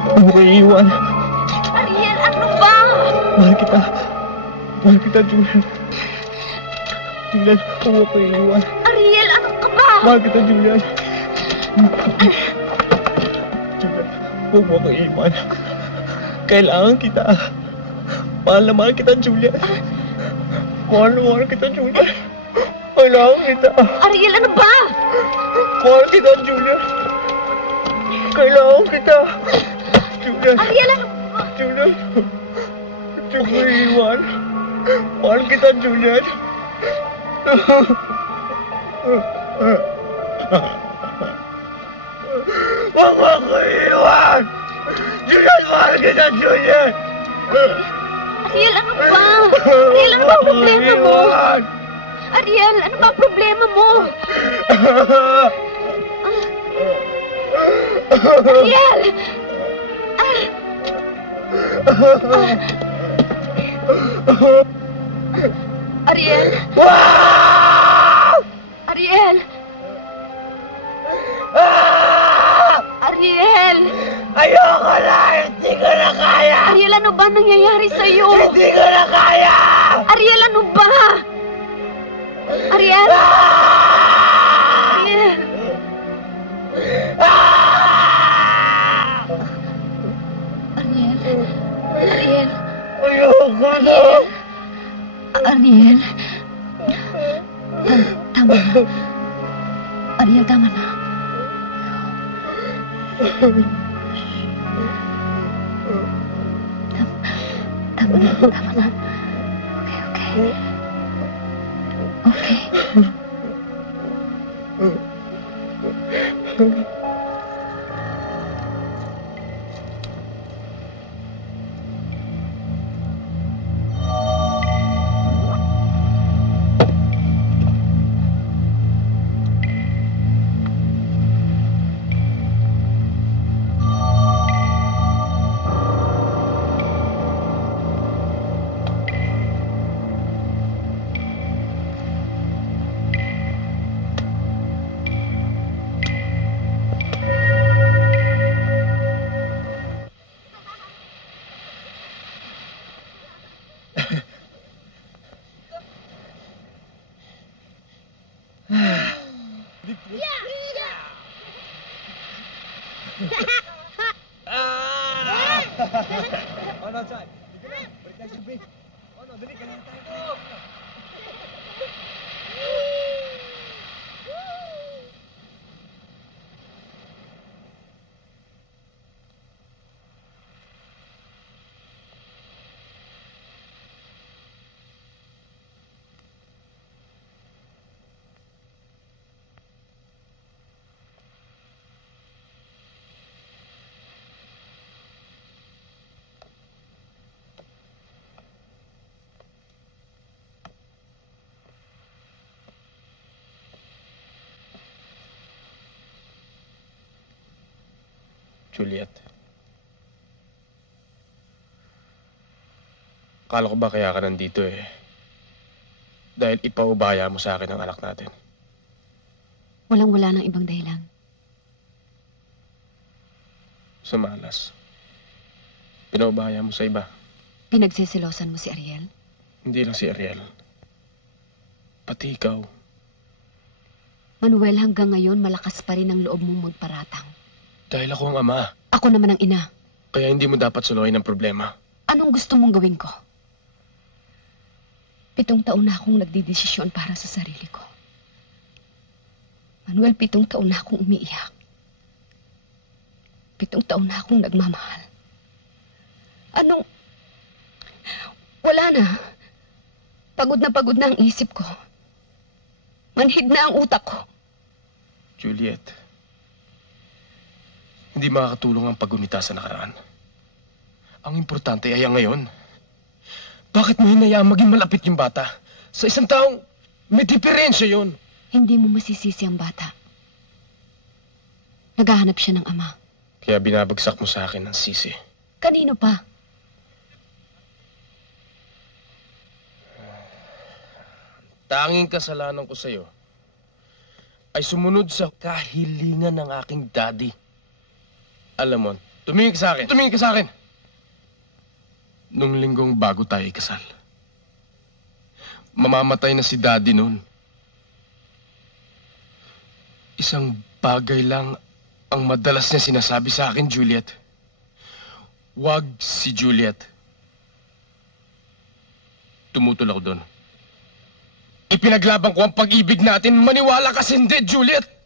Huwag mo ko iiwan. Ariel, ano ba? Mahal kita. Mahal kita, Juliet. Juliet, huwag mo ko iiwan. Ariel, ano ka ba? Mahal kita, Juliet. Juliet, huwag mo ko iiwan. Kailangan kita. Mahal na mahal kita, Juliet. Mahal na mahal kita, Juliet. Kailangan kita. Ariel, ano ba? Mahal kita, Juliet. Kailangan kita. Juliet. Ariel, ano ba? Juliet. Huwag mo iiwan. Mahal kita, Juliet. Huwag mo ko iiwan. Juliet, mahal kita, Juliet. Ariel, ano ba? Ariel, ano ba problema mo? Ariel, ano ba problema mo? Ariel! Ariel! Ariel! Ariel! Ayoko na! Hindi ko na kaya! Ariel, ano ba nangyayari sa'yo? Hindi ko na kaya! Ariel, ano ba? Ariel! Ariel! Ariel! Ayoko na! Ariel! Tama na. Ariel, tama na. Tama na, tama na. Okay, okay. Okay. Oh, no, Chan. Sige na. Balik tayo sa base. Oh, no, dali. Kanina tayo. Juliet. Akala ko ba kaya ka nandito eh? Dahil ipaubaya mo sa akin ang anak natin. Walang-wala ng ibang dahilan. Sa malas. Pinaubaya mo sa iba. Pinagsisilosan mo si Ariel? Hindi lang si Ariel. Pati ikaw. Manuel, hanggang ngayon malakas pa rin ang loob mong magparatang. Dahil ako ang ama. Ako naman ang ina. Kaya hindi mo dapat suluhin ang problema. Anong gusto mong gawin ko? 7 taon na akong nagdidesisyon para sa sarili ko. Manuel, 7 taon na akong umiiyak. 7 taon na akong nagmamahal. Anong... Wala na. Pagod na ang isip ko. Manhid na ang utak ko. Juliet, hindi makakatulong ang paggunita sa nakaraan. Ang importante ay ang ngayon. Bakit mo hinayaang maging malapit yung bata? Sa isang taong may diferensya yun. Hindi mo masisisi ang bata. Naghahanap siya ng ama. Kaya binabagsak mo sa akin ng sisi. Kanino pa? Tanging kasalanan ko sa'yo ay sumunod sa kahilingan ng aking daddy. Alam mo, tumingin ka sa akin. Tumingin ka sa akin! Nung linggong bago tayo ikasal, mamamatay na si daddy noon. Isang bagay lang ang madalas niya sinasabi sa akin, Juliet. Wag si Juliet. Tumutol ako doon. Ipinaglaban ko ang pag-ibig natin. Maniwala kasi hindi, Juliet!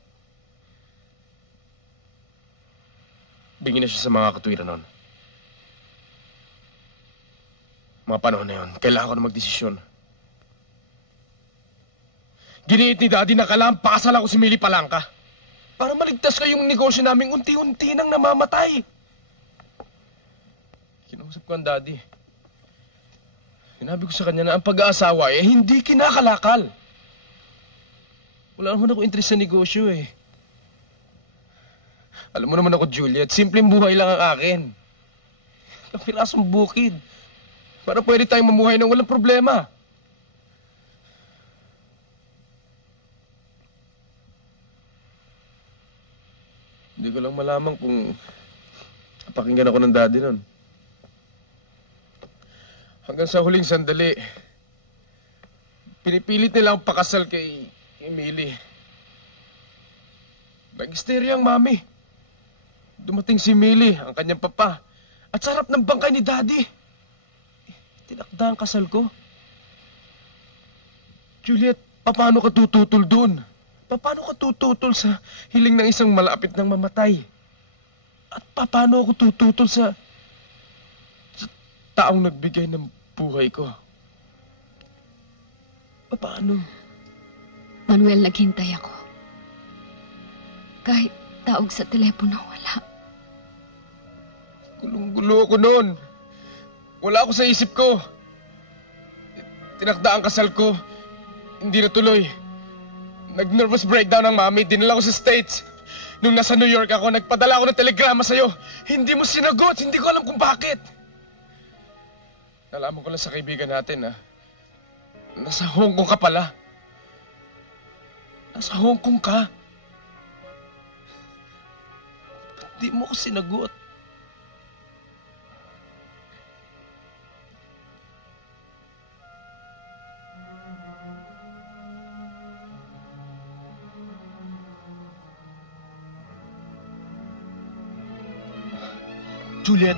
Bingi na siya sa mga katwiran noon. Mga panahon na yun, kailangan ko na magdesisyon. Giniit ni Daddy na kailangan pakasal ako si Millie Palangka para maligtas ko yung negosyo naming unti-unti nang namamatay. Kinausap ko ang Daddy. Sinabi ko sa kanya na ang pag-aasawa ay hindi kinakalakal. Wala naman ako interest sa negosyo eh. Alam mo naman ako, Juliet, simpleng buhay lang ang akin. Ang pirasong bukid. Para pwede tayong mamuhay ng walang problema. Hindi ko lang malaman kung napakinggan ako ng daddy nun. Hanggang sa huling sandali, pinipilit nila akong pakasal kay Millie. Nag-hysteria ang mami. Dumating si Millie, ang kanyang papa, at sarap ng bangkay ni Daddy. Tinakda ang kasal ko. Juliet, paano ka tututol dun? Paano ka tututol sa hiling ng isang malapit ng mamatay? At paano ako tututol sa taong nagbigay ng buhay ko? Paano? Manuel, naghintay ako. Kahit tawag sa telepono, wala. Gulong-gulo ako noon. Wala ako sa isip ko. Tinakda ang kasal ko. Hindi natuloy. Nag-nervous breakdown ang mami. Dinala ko sa States. Nung nasa New York ako, nagpadala ako ng telegrama sa'yo. Hindi mo sinagot. Hindi ko alam kung bakit. Nalaman ko lang sa kaibigan natin na nasa Hong Kong ka pala. Nasa Hong Kong ka. Ba't di mo ko sinagot? Juliet,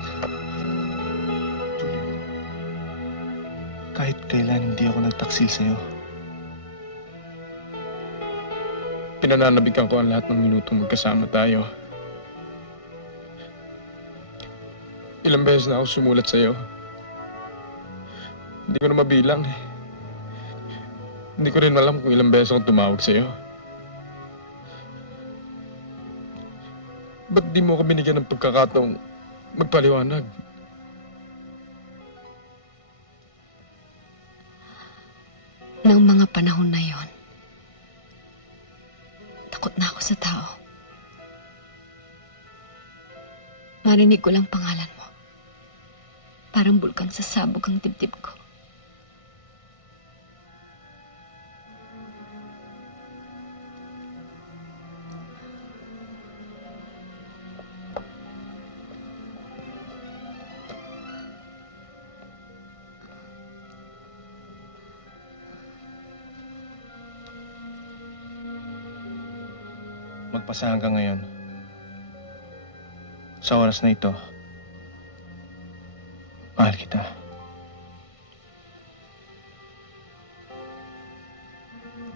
kailan hindi ako nagtaksil sa'yo. Pinananabikan ko ang lahat ng minutong magkasama tayo. Ilang beses na ako sumulat sa'yo. Hindi ko na mabilang eh. Hindi ko rin alam kung ilang beses akong tumawag sa'yo. Ba't di mo ako binigyan ng pagkakataong magpaliwanag? Nang mga panahon na yon, takot na ako sa tao. Marinig ko lang pangalan mo. Parang bulkan sa sabog ang dibdib ko. Magpasahan ka ngayon. Sa oras na ito, mahal kita.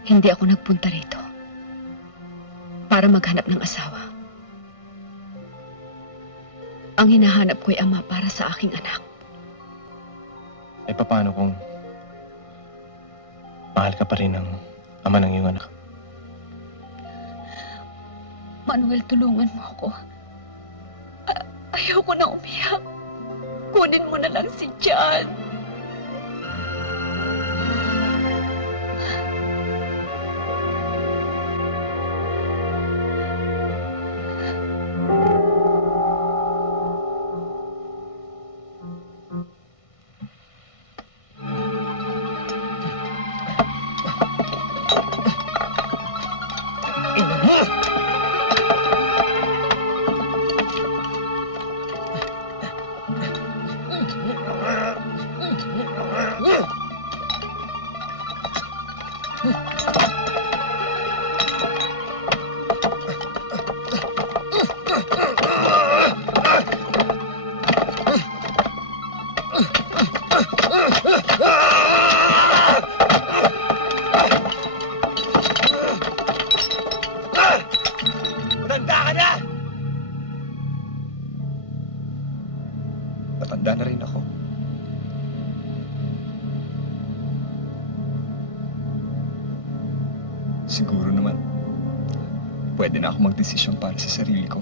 Hindi ako nagpunta rito para maghanap ng asawa. Ang hinahanap ko'y ama para sa aking anak. Eh, paano kung mahal ka pa rin ng ama ng iyong anak? Manuel, tulungan mo ako. Ayoko na umiyak. Kunin mo na lang si John. Matanda na rin ako. Siguro naman, pwede na ako magdesisyon para sa sarili ko.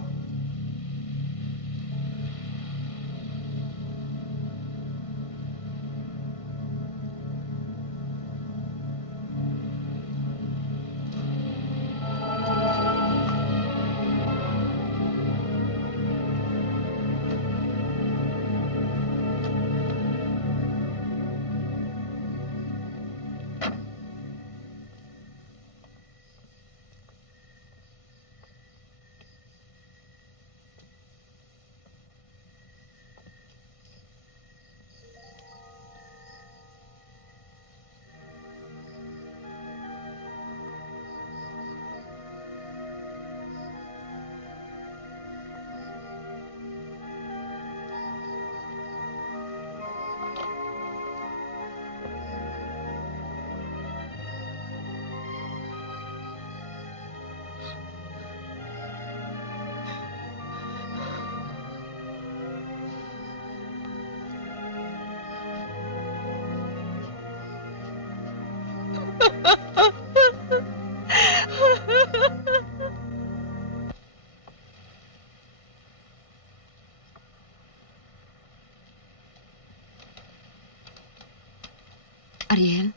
Ariel?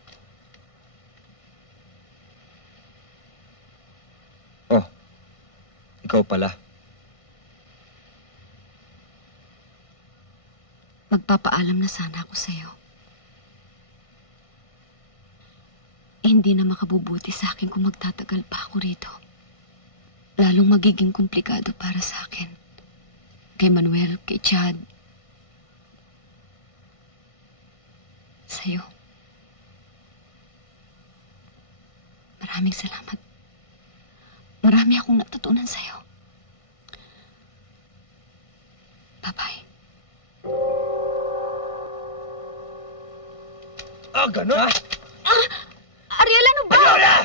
Oh, ikaw pala. Magpapaalam na sana ako sa'yo. Hindi na makabubuti sa akin kung magtatagal pa ako rito. Lalong magiging komplikado para sa akin. Kay Manuel, kay Chad. Sa'yo. Maraming salamat. Marami akong natutunan sa'yo. Bye-bye. Ganon? Ariel, ano ba? Lola!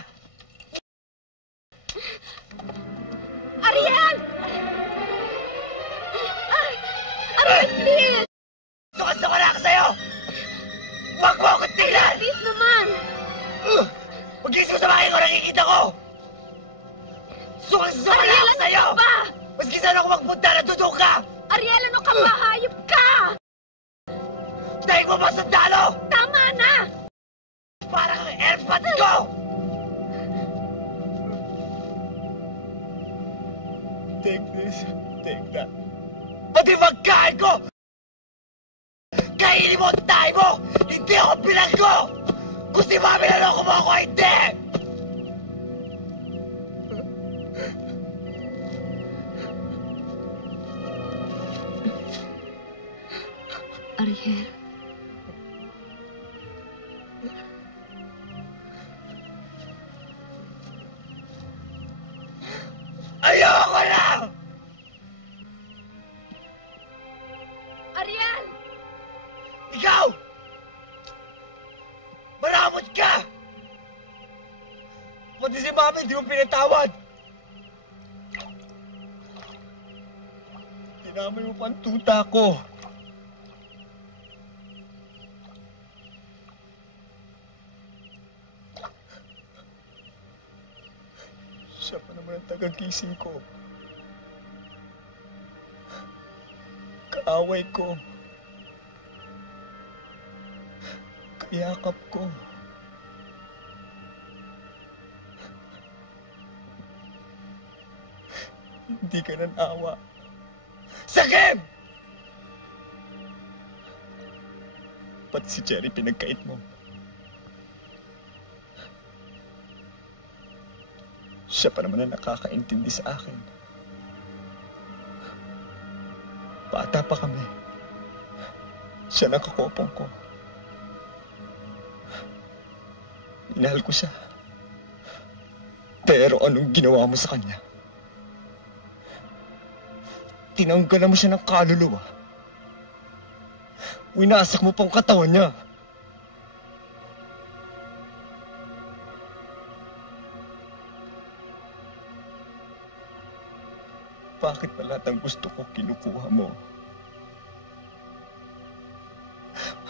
Ariel! Ariel, please! Sukas-suka na ako sa'yo! Huwag mo akong tingnan! Please naman! Mag-isip sa bahay ko, nakikita ko! Sukas-suka na ako sa'yo! Ano ba? Maski saan ako magpunta, nadudog ka! Ariel, ano ka ba? Hayop ka! Dahil mo ba sundalo? Tama na! Para kang airpods ko! Take this, take that. Pati magkain ko! Kainin mo ang tayo mo! Hindi ako pinanggo! Kung si Mami naloko mo ako, hindi! Ariel. Ayoko na! Ariel! Ikaw! Maramot ka! Pati si Mami, hindi mo pinatawad! Tinamay mo pa ang tuta ko! Siya pa naman ang tagagising ko. Kaaway ko. Kayakap ko. Hindi ka nang awa. Sakib! Pati si Jerry pinagkait mo. Siya pa naman ang nakakaintindi sa akin. Bata pa kami. Siya nakakopong ko. Inahal ko siya. Pero anong ginawa mo sa kanya? Tinanggalan mo siya ng kaluluwa. Winasak mo pang katawan niya. Bakit ba lahat ng gusto ko kinukuha mo?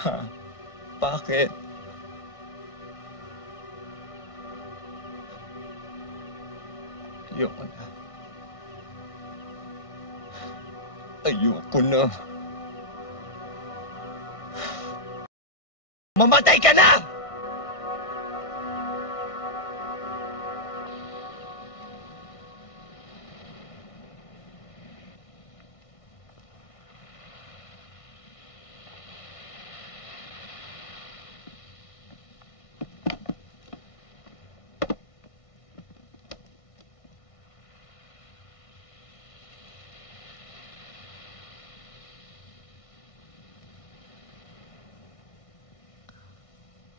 Ha? Bakit? Ayoko na. Ayoko na. Mamatay ka na!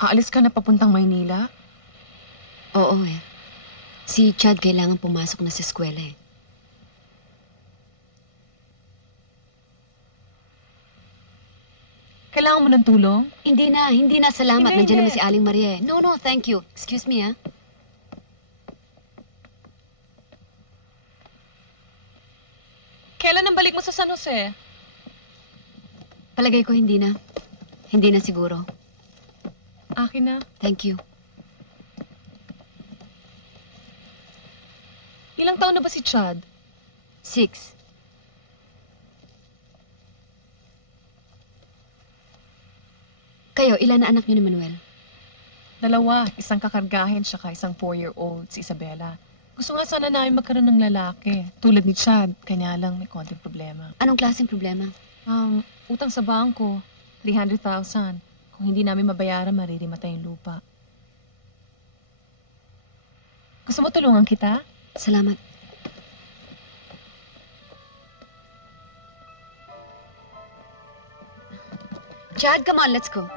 Aalis ka na papuntang Maynila? Oo eh. Si Chad kailangan pumasok na sa eskwela eh. Kailangan mo ng tulong? Hindi na. Salamat. Hindi, Nandiyan hindi. naman si Aling Maria eh. No, thank you. Excuse me, ah. Kailan ang balik mo sa San Jose? Palagay ko hindi na. Hindi na siguro. Akin na. Thank you. Ilang taon na ba si Chad? 6. Kayo, ilan na anak niyo ni Manuel? 2, isang kakargahin tsaka isang 4-year-old, si Isabella. Gusto nga sana namin magkaroon ng lalaki. Tulad ni Chad, kanya lang may konting problema. Anong klaseng problema? Utang sa bangko, 300,000. Kung hindi namin mabayaran, maririmatay yung lupa. Gusto mo tulungan kita? Salamat. Chad, come on, let's go.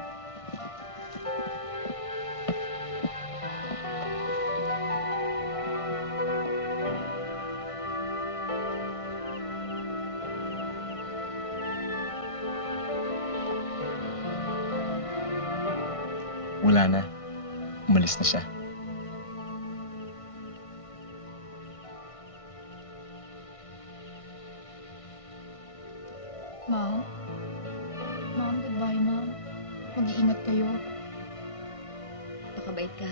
Wala na. Umalis na siya. Ma'am? Ma'am, goodbye, ma'am. Mag-iingat kayo. Pakabait ka.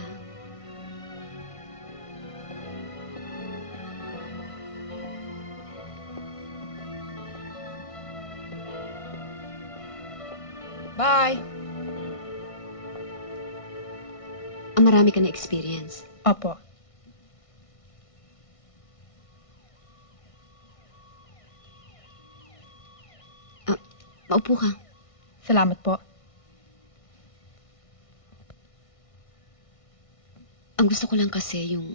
Bye! Marami ka na experience. Opo. Maupo ka. Salamat po. Ang gusto ko lang kasi yung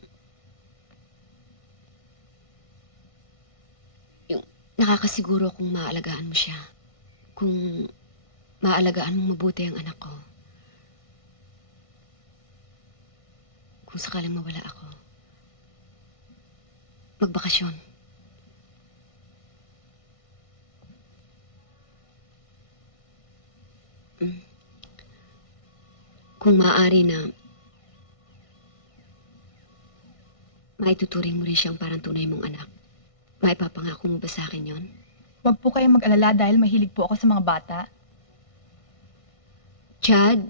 nakakasiguro kung maaalagaan mo siya. Kung maaalagaan mong mabuti ang anak ko. Kung sakaling mawala ako. Magbakasyon. Kung maaari na maituturing mo rin siyang parang tunay mong anak. Maipapangako mo ba sa akin yon? Huwag po kayong mag-alala dahil mahilig po ako sa mga bata. Chad?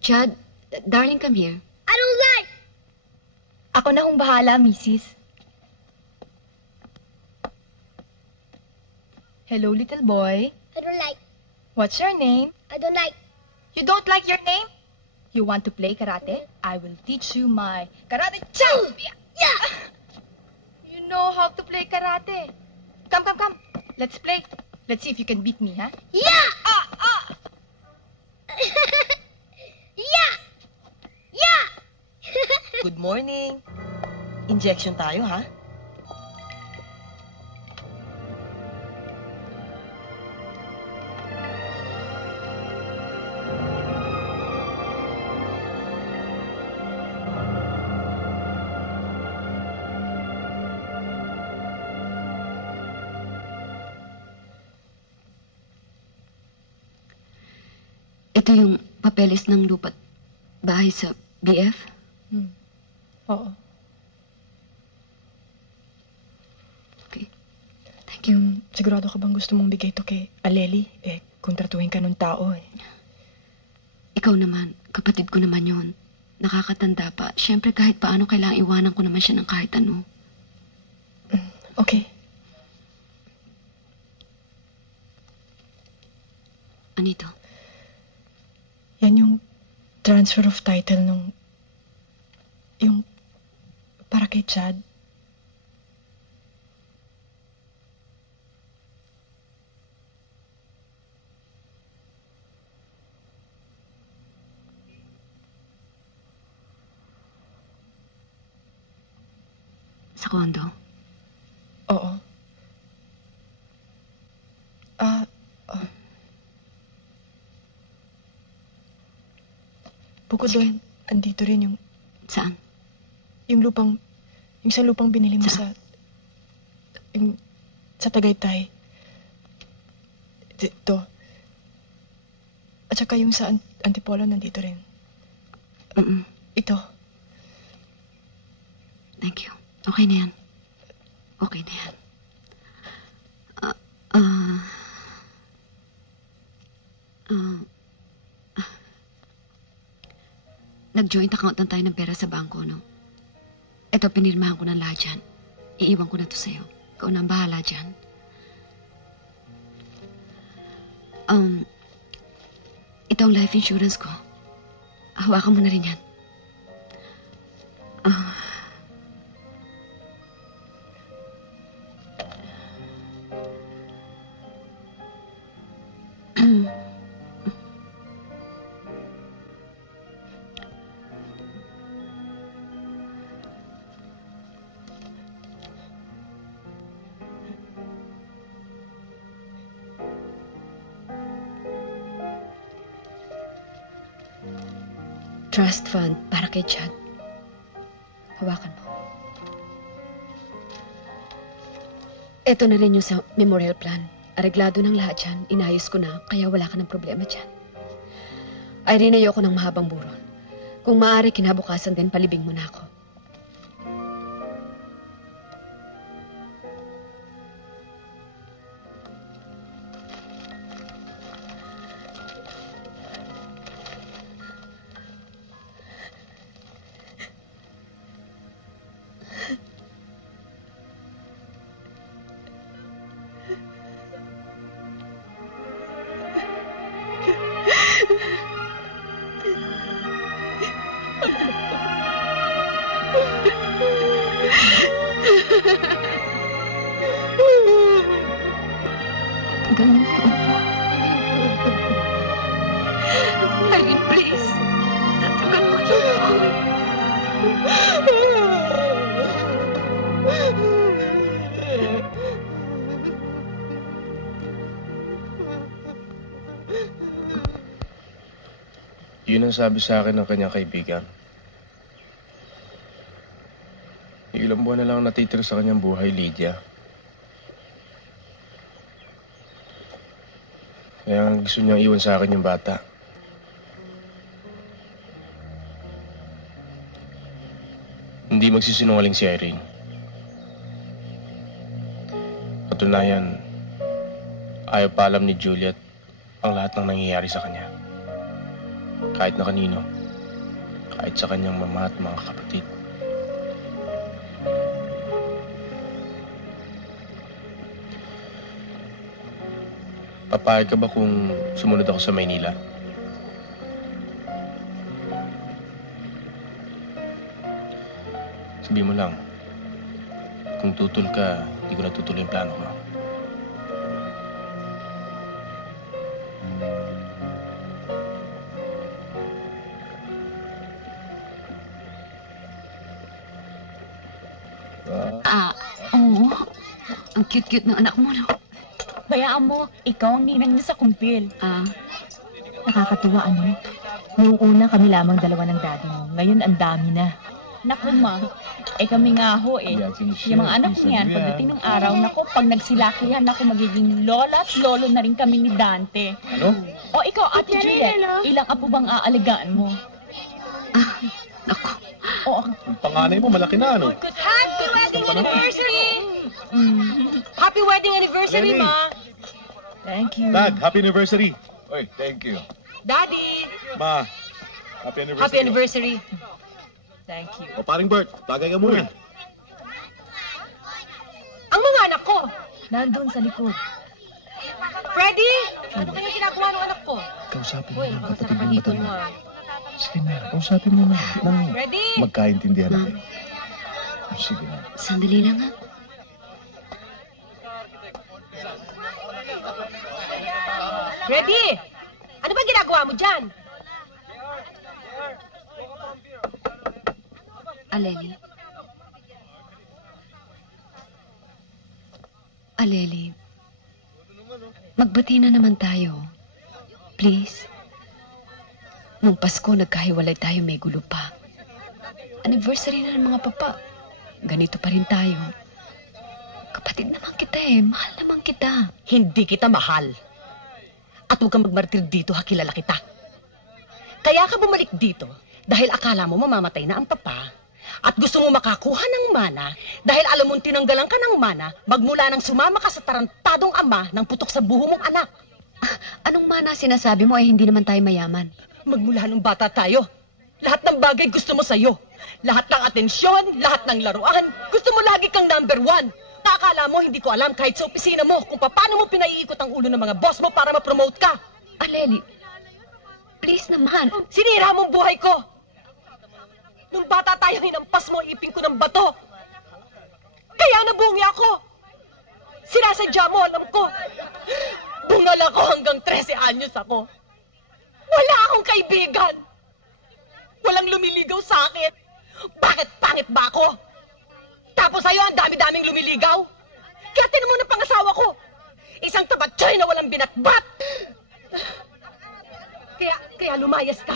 Chad, darling, come here. I don't like! Ako na hong bahala, Mrs. Hello, little boy. I don't like. What's your name? I don't like. You don't like your name? You want to play karate? I will teach you my karate chop! Yeah! You know how to play karate. Come, come, come. Let's play. Let's see if you can beat me, huh? Yeah! Yeah! Yeah! Good morning. Injection tayo, ha? Ito yung papeles ng lupa't bahay sa BF? Oo. Okay. Thank you. Sigurado ka bang gusto mong bigay ito kay Aleli? Kontratuhin ka ng tao, Ikaw naman, kapatid ko naman yon. Nakakatanda pa. Siyempre kahit paano kailangang iwanan ko naman siya ng kahit ano. Okay. Ano ito? Yan yung transfer of title nung... Yung... para kay Chad. Sa kondo? Oo. Bukod doon, andito rin yung... Saan? Yung sa lupang binili mo sa... sa Tagaytay. Dito. At saka yung sa Antipolo, nandito rin. Ito. Thank you. Okay na yan. Okay na yan. Nag-joint account lang tayo ng pera sa bangko, no? Ito, pinirmahan ko ng lahat dyan. Iiwan ko na to sa'yo. Ikaw na ang bahala dyan. Ito ang life insurance ko. Hawakan mo na rin yan. Trust fund para kay Chad. Hawakan mo. Ito na rin yung sa memorial plan. Areglado ng lahat yan. Inayos ko na, kaya wala ka ng problema dyan. Irene, ayoko ng mahabang buron. Kung maaari, kinabukasan din, palibing mo na ako. Irene, please. Tatagal mo ako. Yun ang sabi sa akin ng kanyang kaibigan. Ilang buwan na lang natitira sa kanyang buhay, Lydia. Kaya gusto niya iwan sa akin yung bata. Hindi magsisinungaling si Irene. Katunayan, ayaw pa alam ni Juliet ang lahat ng nangyayari sa kanya. Kahit na kanino. Kahit sa kanyang mama at mga kapatid. Papayag ka ba kung sumunod ako sa Maynila? Sabi mo lang, kung tutol ka, hindi ko natutuloy yung plano ko. Oo. Ang cute-cute ng anak mo, no? Bayaan mo, ikaw ang ninang niya sa kumpil. Nakakatuwa, ano? Noong una kami lamang dalawa ng daddy mo. Ngayon, ang dami na. Naku, ma. Kami nga ho, Yung mga anak ko niyan, pagdating ng araw, naku, pag nagsilakihan ako, magiging lola at lolo na rin kami ni Dante. Ano? O ikaw, Ate Juliet, ilang apo bang aalagaan mo? Naku. Ang panganay mo, malaki na, ano? Happy wedding anniversary! Happy wedding anniversary, Lenny. Ma! Thank you. Dad, happy anniversary. Oy, thank you. Daddy! Ma, happy anniversary. Happy anniversary. Thank you. O, paring Bert, tagay ka muna. Ang mga anak ko! Nandun sa likod. Freddy! Ano kaya ginagawa ng anak ko? Kausapin Uy, napakasarap ka dito mo, ah. Sige na, kausapin mo na. Nang Ready? magkaintindihan na kayo. Sige na. Sandali lang, ha? Ready? Ano ba ginagawa mo dyan? Aleli. Aleli. Magbati na naman tayo. Please. Nung Pasko, nagkahiwalay tayo, may gulo pa. Anniversary na ng mga papa. Ganito pa rin tayo. Kapatid naman kita mahal naman kita. Hindi kita mahal. At huwag kang magmartir dito, kilala kita. Kaya ka bumalik dito dahil akala mo mamamatay na ang papa at gusto mo makakuha ng mana dahil alam mong tinanggalan ka ng mana magmula nang sumama ka sa tarantadong ama ng putok sa buho mong anak. Anong mana sinasabi mo hindi naman tayo mayaman? Magmula nung bata tayo, lahat ng bagay gusto mo sa'yo. Lahat ng atensyon, lahat ng laruan, gusto mo lagi kang number 1. Akala mo, hindi ko alam kahit sa opisina mo kung paano mo pinaiikot ang ulo ng mga boss mo para ma-promote ka. Aleli, please naman. Sinira mong buhay ko. Nung bata tayo, hinampas mo ipin ko ng bato. Kaya nabungi ako. Sinasadya mo, alam ko. Bungal ako hanggang 13 anyos ako. Wala akong kaibigan. Walang lumiligaw sa akin. Bakit pangit ba ako? Tapos sa'yo, ang dami-daming lumiligaw. Kaya tinan mo na pangasawa ko. Isang tabatsoy na walang binatbat. Kaya lumayas ka.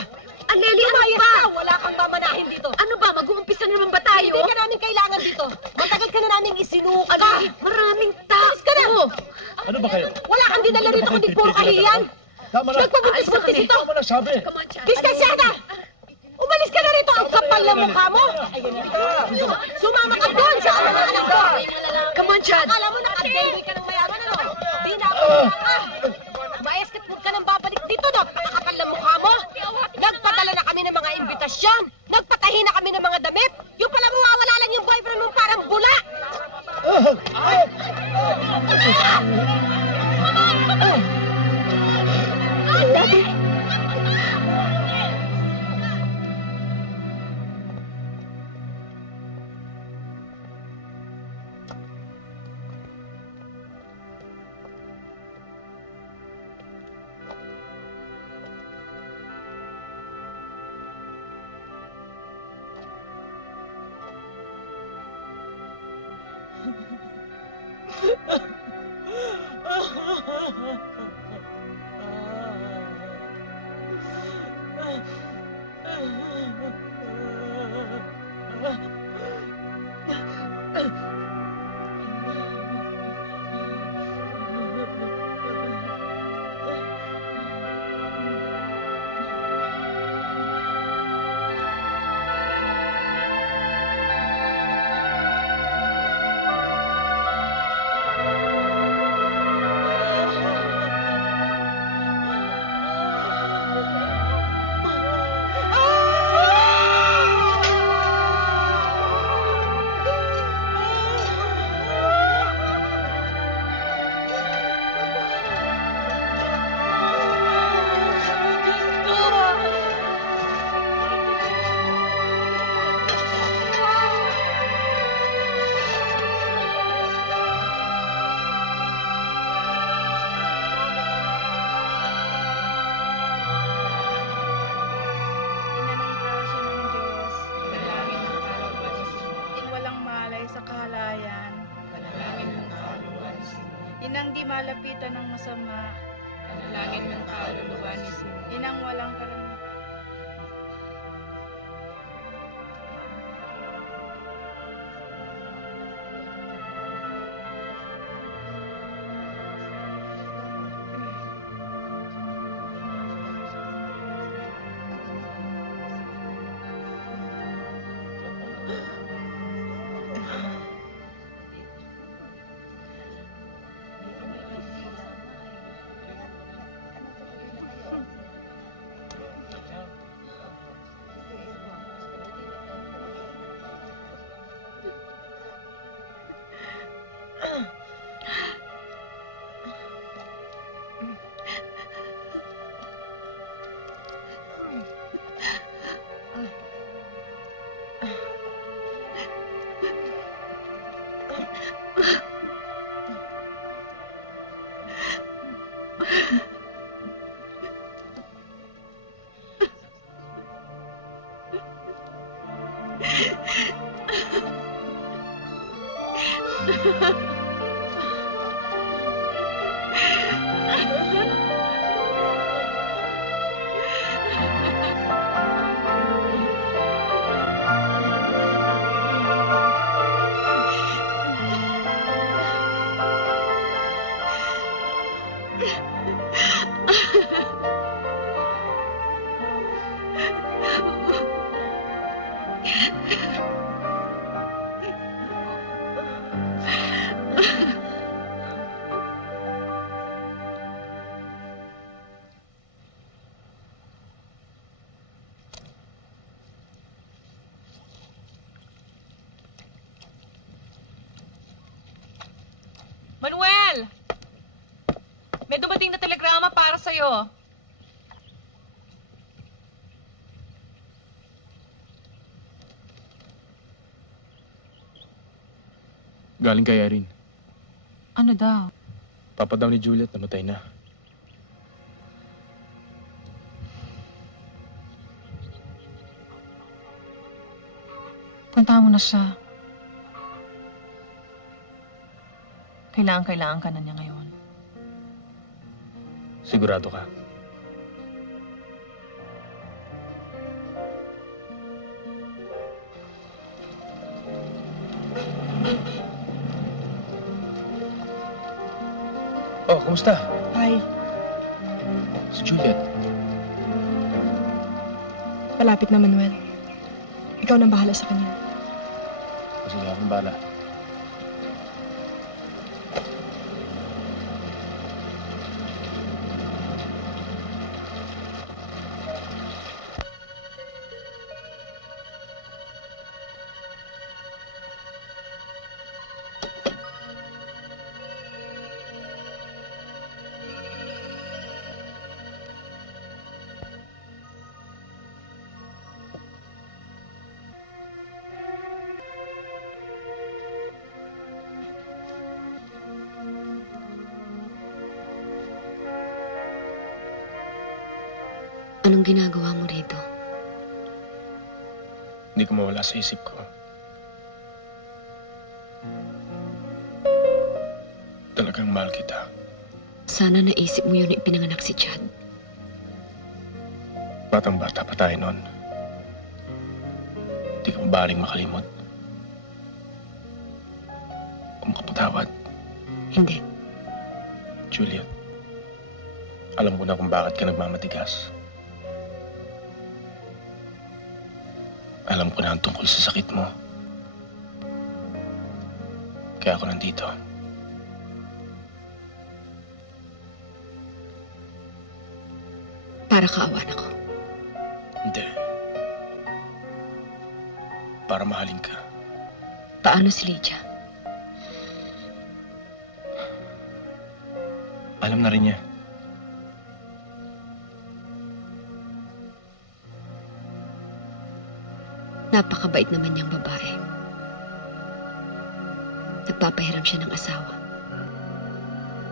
Aleli, lumayas ano ba? ka. Wala kang mamanahin dito. Ano ba? Mag-uumpisa naman ba tayo? Hindi ka namin kailangan dito. Matagal ka na namin isinuka. Aleli, maraming tao. Ka na. Ano ba kayo? Wala kang dinala rito kundi puro kahiyan. Tama na. Nagpabuntis-buntis ito! Tama na, sabi. Diskasyada! Umalis ka na rito! Ang kapal na mukha mo! Sumama ka doon sa mga anak ko! Come on, Chad! Akala mo nakadeloy ka ng mayaman, ano? Di na ako ka! Maeskat huwag ka nang babalik dito, no? Kakapal na mukha mo! Nagpadala na kami ng mga imbitasyon! Nagpatahi na kami ng mga damit! Yung pala mawawala lang yung boyfriend mo parang bula! Daddy! Inang di malapitan ng masama. Panalangin ng kaluluwa ni Sino. Inang walang karamihan. Manuel! May dumating na telegrama para sa'yo. Galing kay Irene. Ano daw? Papa daw ni Juliet namatay na. Punta mo na siya. Kailangan ka na niya ngayon. Sigurado ka? Oh, kumusta? Hi. Si Juliet. Malapit na, Manuel. Ikaw nang bahala sa kanya. Sige, akong bahala. Anong ginagawa mo rito? Hindi ko mawala sa isip ko. Talagang mahal kita. Sana naisip mo yun ipinanganak si Chad. Batang-bata pa tayo noon. Hindi ka mabaling makalimot. O makapatawad. Hindi. Juliet, alam ko na kung bakit ka nagmamatigas. Alam ko na ang tungkol sa sakit mo. Kaya ako nandito. Para kaawan ako. Hindi. Para mahalin ka. Paano si Lydia? Alam na rin niya. Napakabait naman niyang babae. Nagpapahiram siya ng asawa.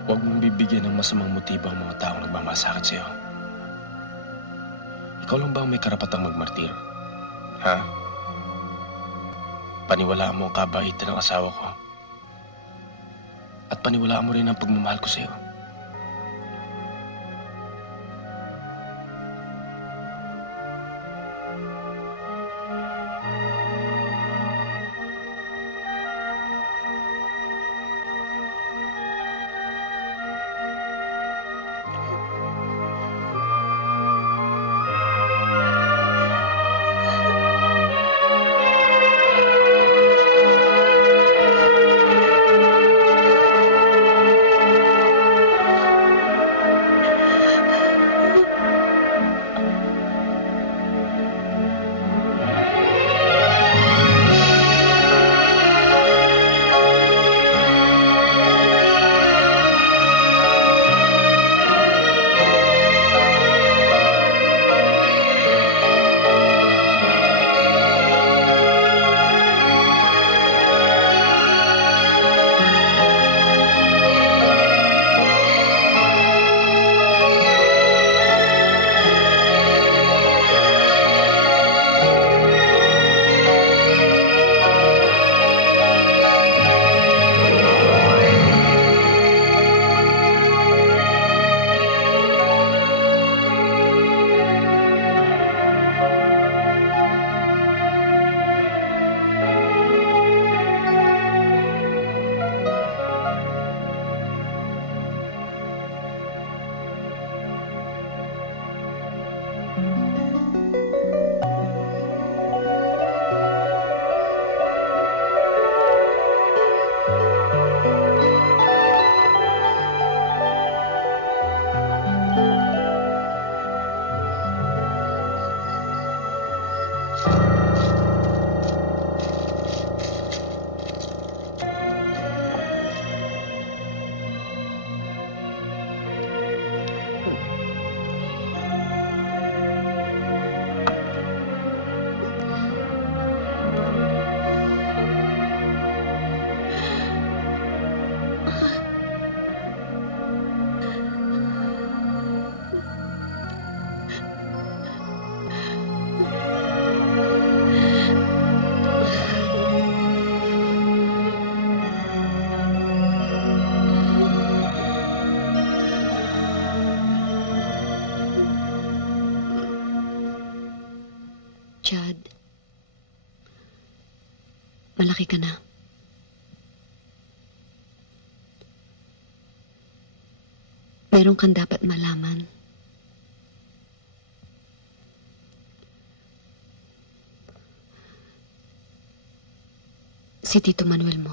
Huwag mong bibigyan ng masamang motibo ang mga taong nagmamasakit sa'yo. Ikaw lang ba ang may karapatang magmartir? Ha? Paniwalaan mo ang kabaitan ng asawa ko. At paniwalaan mo rin ang pagmamahal ko sa'yo. Chad, malaki ka na. Meron kang dapat malaman Si Tito Manuel mo.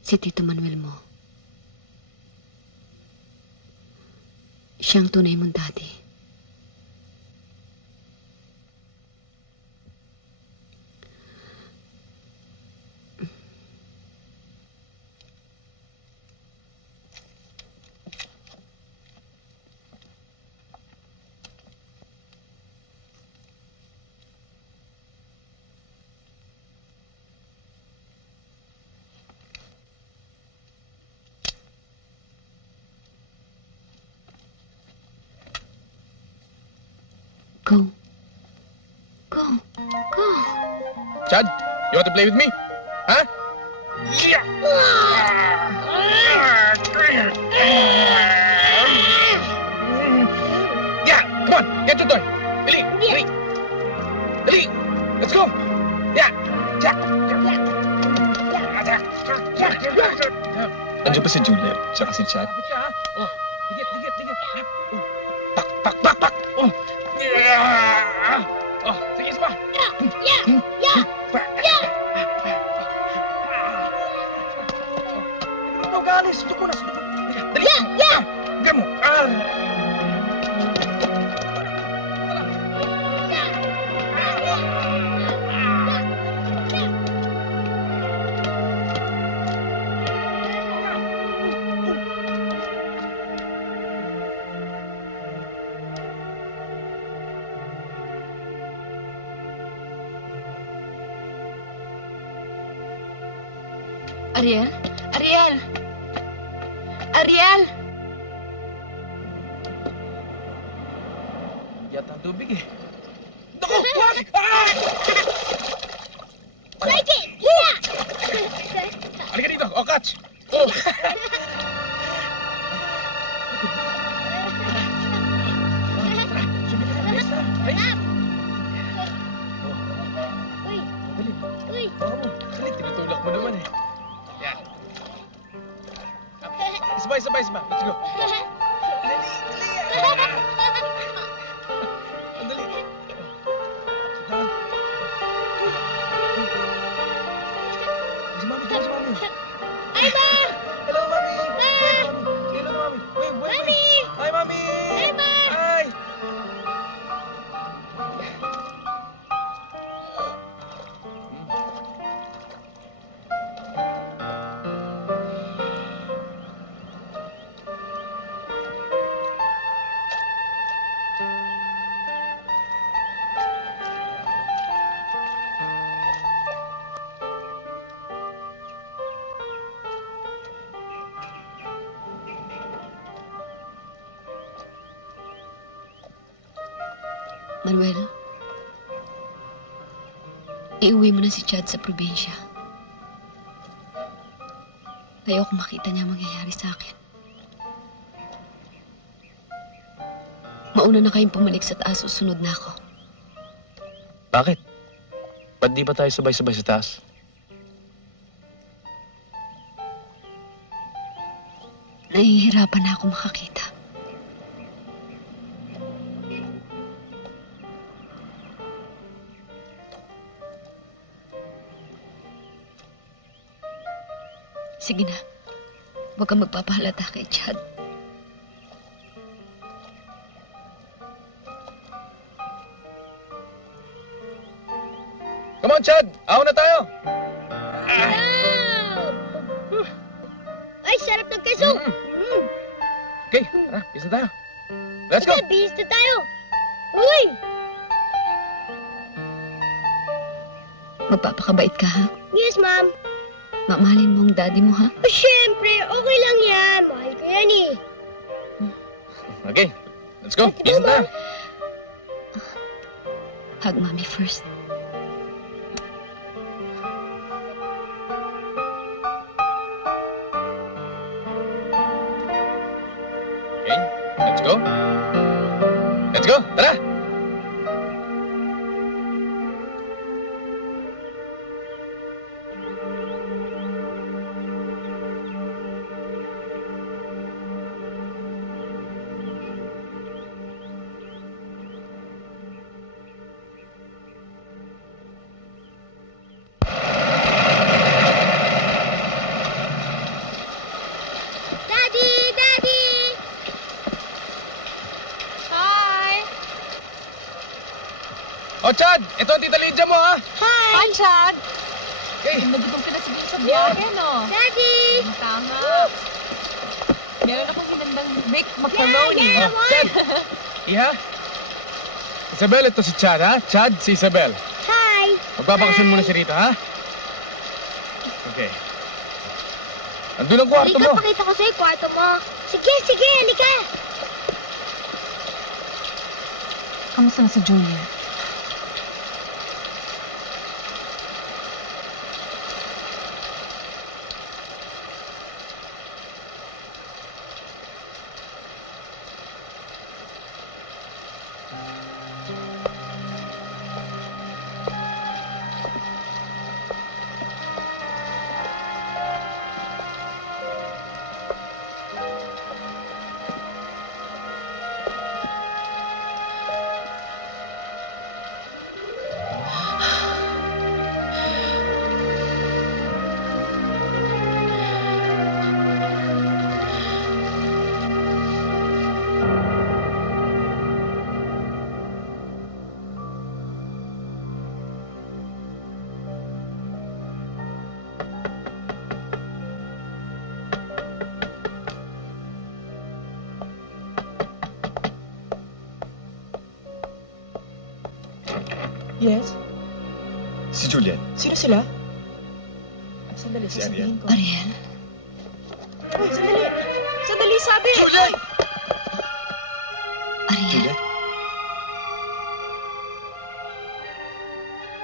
Si Tito Manuel mo. Siyang tunay mong daddy. Go. Go. Go. Chad, you want to play with me? Huh? Yeah, come on, get your toy. Dali, dali. Dali, let's go. Yeah, Jack. Nandiyan pa si Juliet, tsaka si Chad. Oh, dikit. Pak. Oh. Oh, sige, isa pa. Ito, galis. Suko na. Dali. Hindi mo. Ariel? Ariel! Ariel! Yata ang tubig eh. Naku, wag! Like it! Yeah! Halika dito. Oh, catch. Oh. Uy! Dali, tinutulak mo naman eh. Yan. Sabay. Let's go. Si Mami. Ay, Ma! Hello, Mami! Ma! Hello, Mami! Wait! Mami! Hi, Mami! Hi, Ma! Hi! Manuel, iuwi mo na si Chad sa probinsya. Ayoko makita niya mangyayari sa akin. Mauna na kayong pumalik sa taas, susunod na ako. Bakit? Ba't di ba tayo sabay-sabay sa taas? Nahihirapan na ako makakita. Sige na. Huwag kang magpapahalata kay Chad. Come on, Chad! Ahon na tayo! Ay, sarap ng keso! Okay, tara, bis na tayo. Let's go! Sige, bihis na tayo! Uy! Magpapakabait ka, ha? Yes, Ma'am. Mamahalin mo ang daddy mo, ha? Siyempre, okay lang yan. Mahal ko yan eh. Okay, let's go. Bis na tayo. Hug mommy first. Okay, let's go. Let's go, tara! Chad! Ito ang Tita Lydia mo, ha? Hi, Chad! Okay. Ganda din kong pinasigaw sa biyahe, no? Daddy! Tama. Meron akong hinandang baked macaroni. Yeah, Chad! Iha? Isabel, ito si Chad, ha? Chad, si Isabel. Hi! Magbabakasyon muna si Rita, ha? Okay. Andun ang kwarto Halika, mo. pakita ko sa'yo yung kwarto mo. Sige, sige, halika! Kamusta na si Juliet? Yes? Si Juliet. Sino sila? Sandali, Si sasabihin ko. Ariel? Uy, sandali! Sandali, sabi! Juliet! Ariel? Juliet?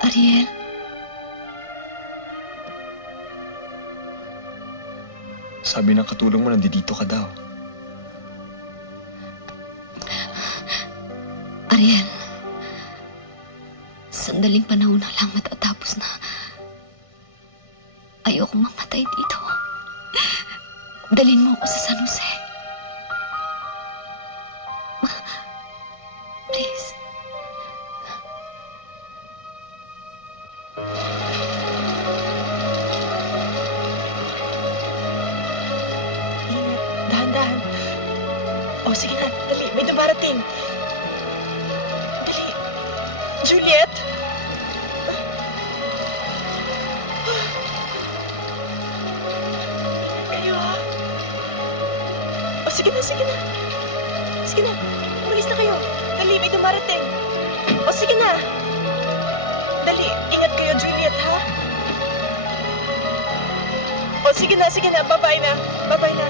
Ariel? Sabi ng katulong mo, nandito ka daw. Ariel? Sandaling panahon na lang matatapos na. Ayokong mamatay dito. Dalhin mo ako sa San Jose. Please. Ingat, dahan-dahan. Oh, sige na, dali, may dumarating. Dali. Juliet? Kayo, ha? Oh, sige na, sige na. Sige na, umalis na kayo. Dali, may dumarating. Oh, sige na. Dali, ingat kayo, Juliet, ha? Oh, sige na, sige na. Bye-bye na. Bye-bye na.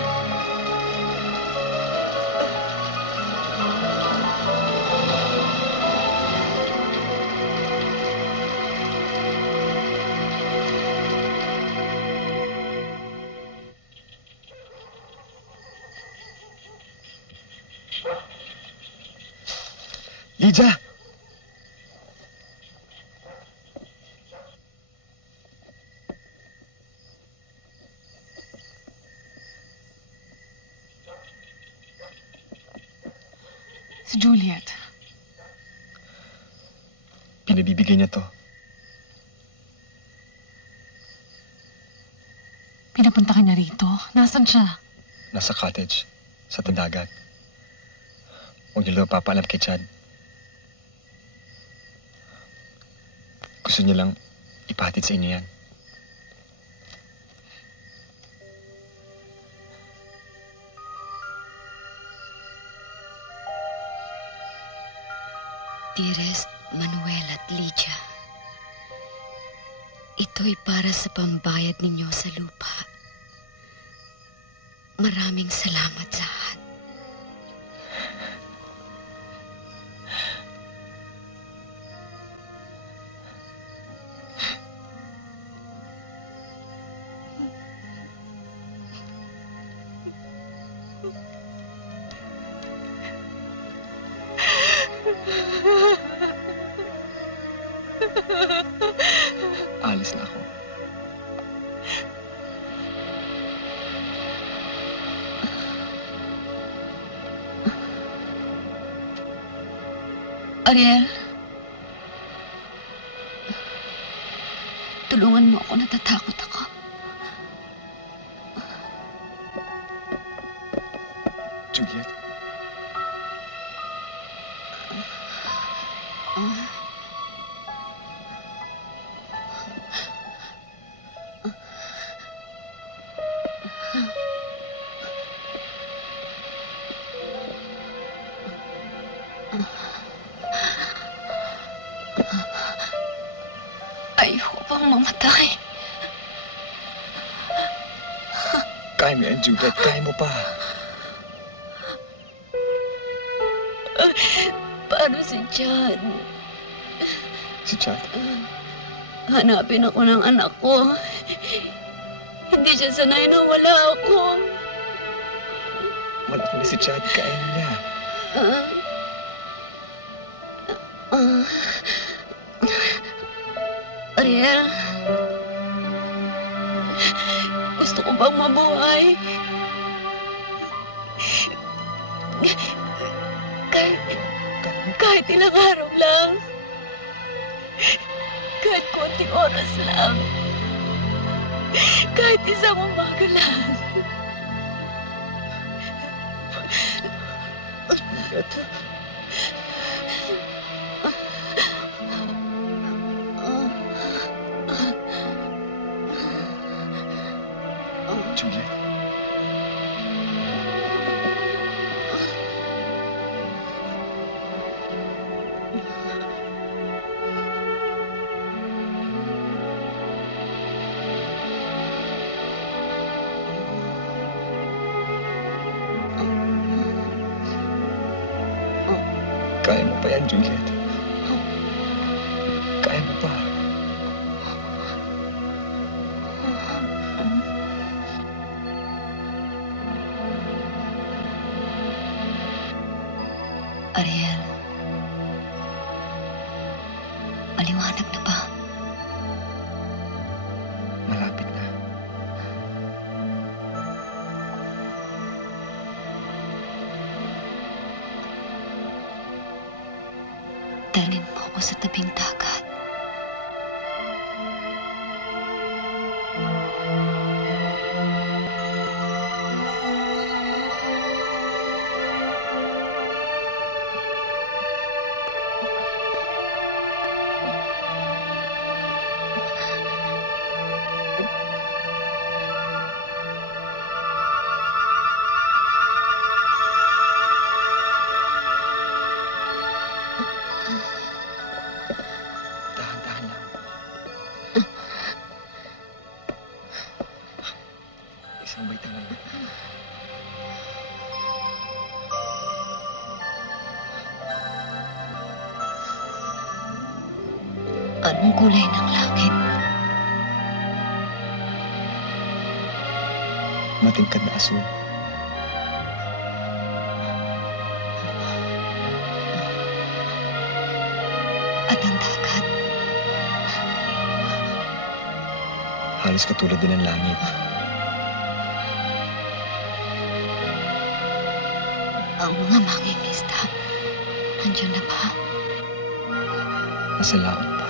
Lydia! Si Juliet. Pinabibigay niya to. Pinapunta ka niya rito. Nasaan siya? Nasa cottage. Sa dagat. Huwag niyo lang papaalam kay Chad. Gusto niya lang ipahatid sa inyo yan. Dearest Manuel at Lydia, ito'y para sa pambayad ninyo sa lupa. Maraming salamat sa lahat. Alis na ako. Ariel, tulungan mo ako, natatakot ako. Juliet? pang mamatay. Kaya mo yan, Juliet. Kaya mo pa. Paano si Chad? Si Chad? Hanapin ako ng anak ko. Hindi siya sanay na wala ako. Malaki na si Chad. Kaya niya. Ariel, gusto ko bang mabuhay? Kahit ilang araw lang. Kahit konting oras lang. Kahit isang umaga lang. Juliet. Kaya mo pa yan, Juliet. Kaya mo pa. Ariel, maliwanag na ba? Malapit na. Dalhin mo ako sa tabing dagat. Dahan-dahan lang. Isang bait lang. Anong kulay ng langit? Matingkad na asul. At ang dagat? Halos katulad din ng langit. Ang mga mangingisda, nandiyan na ba? Nasa laot pa.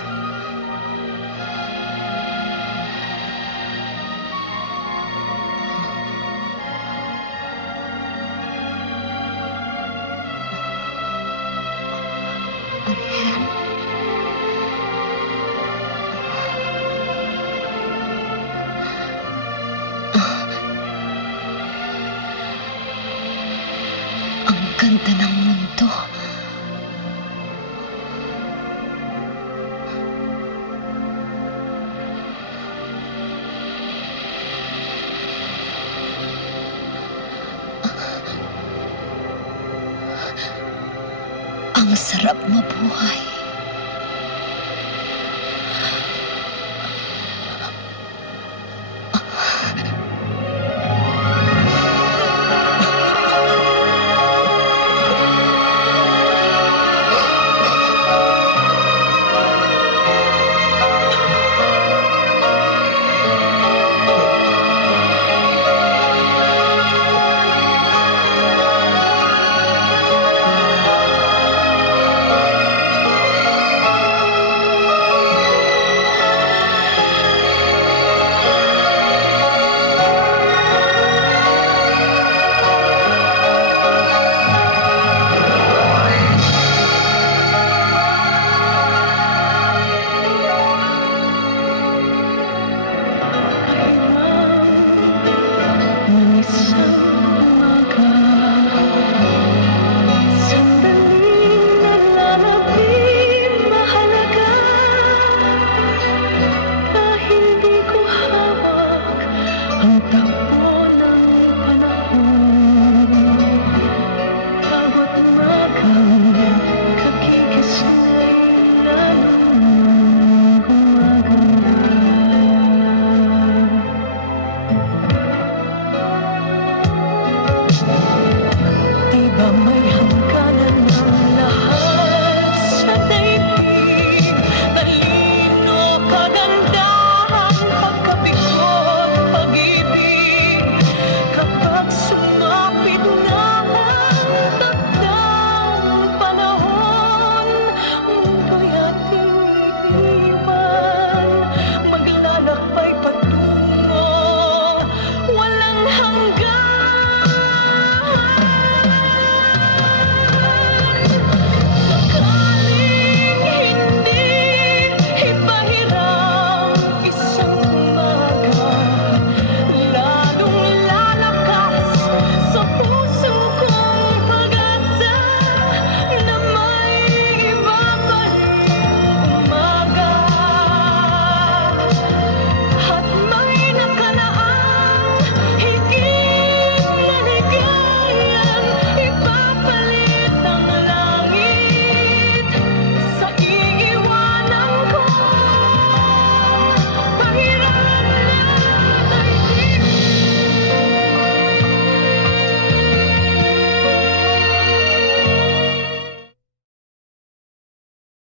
Ariel? Ang ganda ng mundo. Ang sarap mabuhay.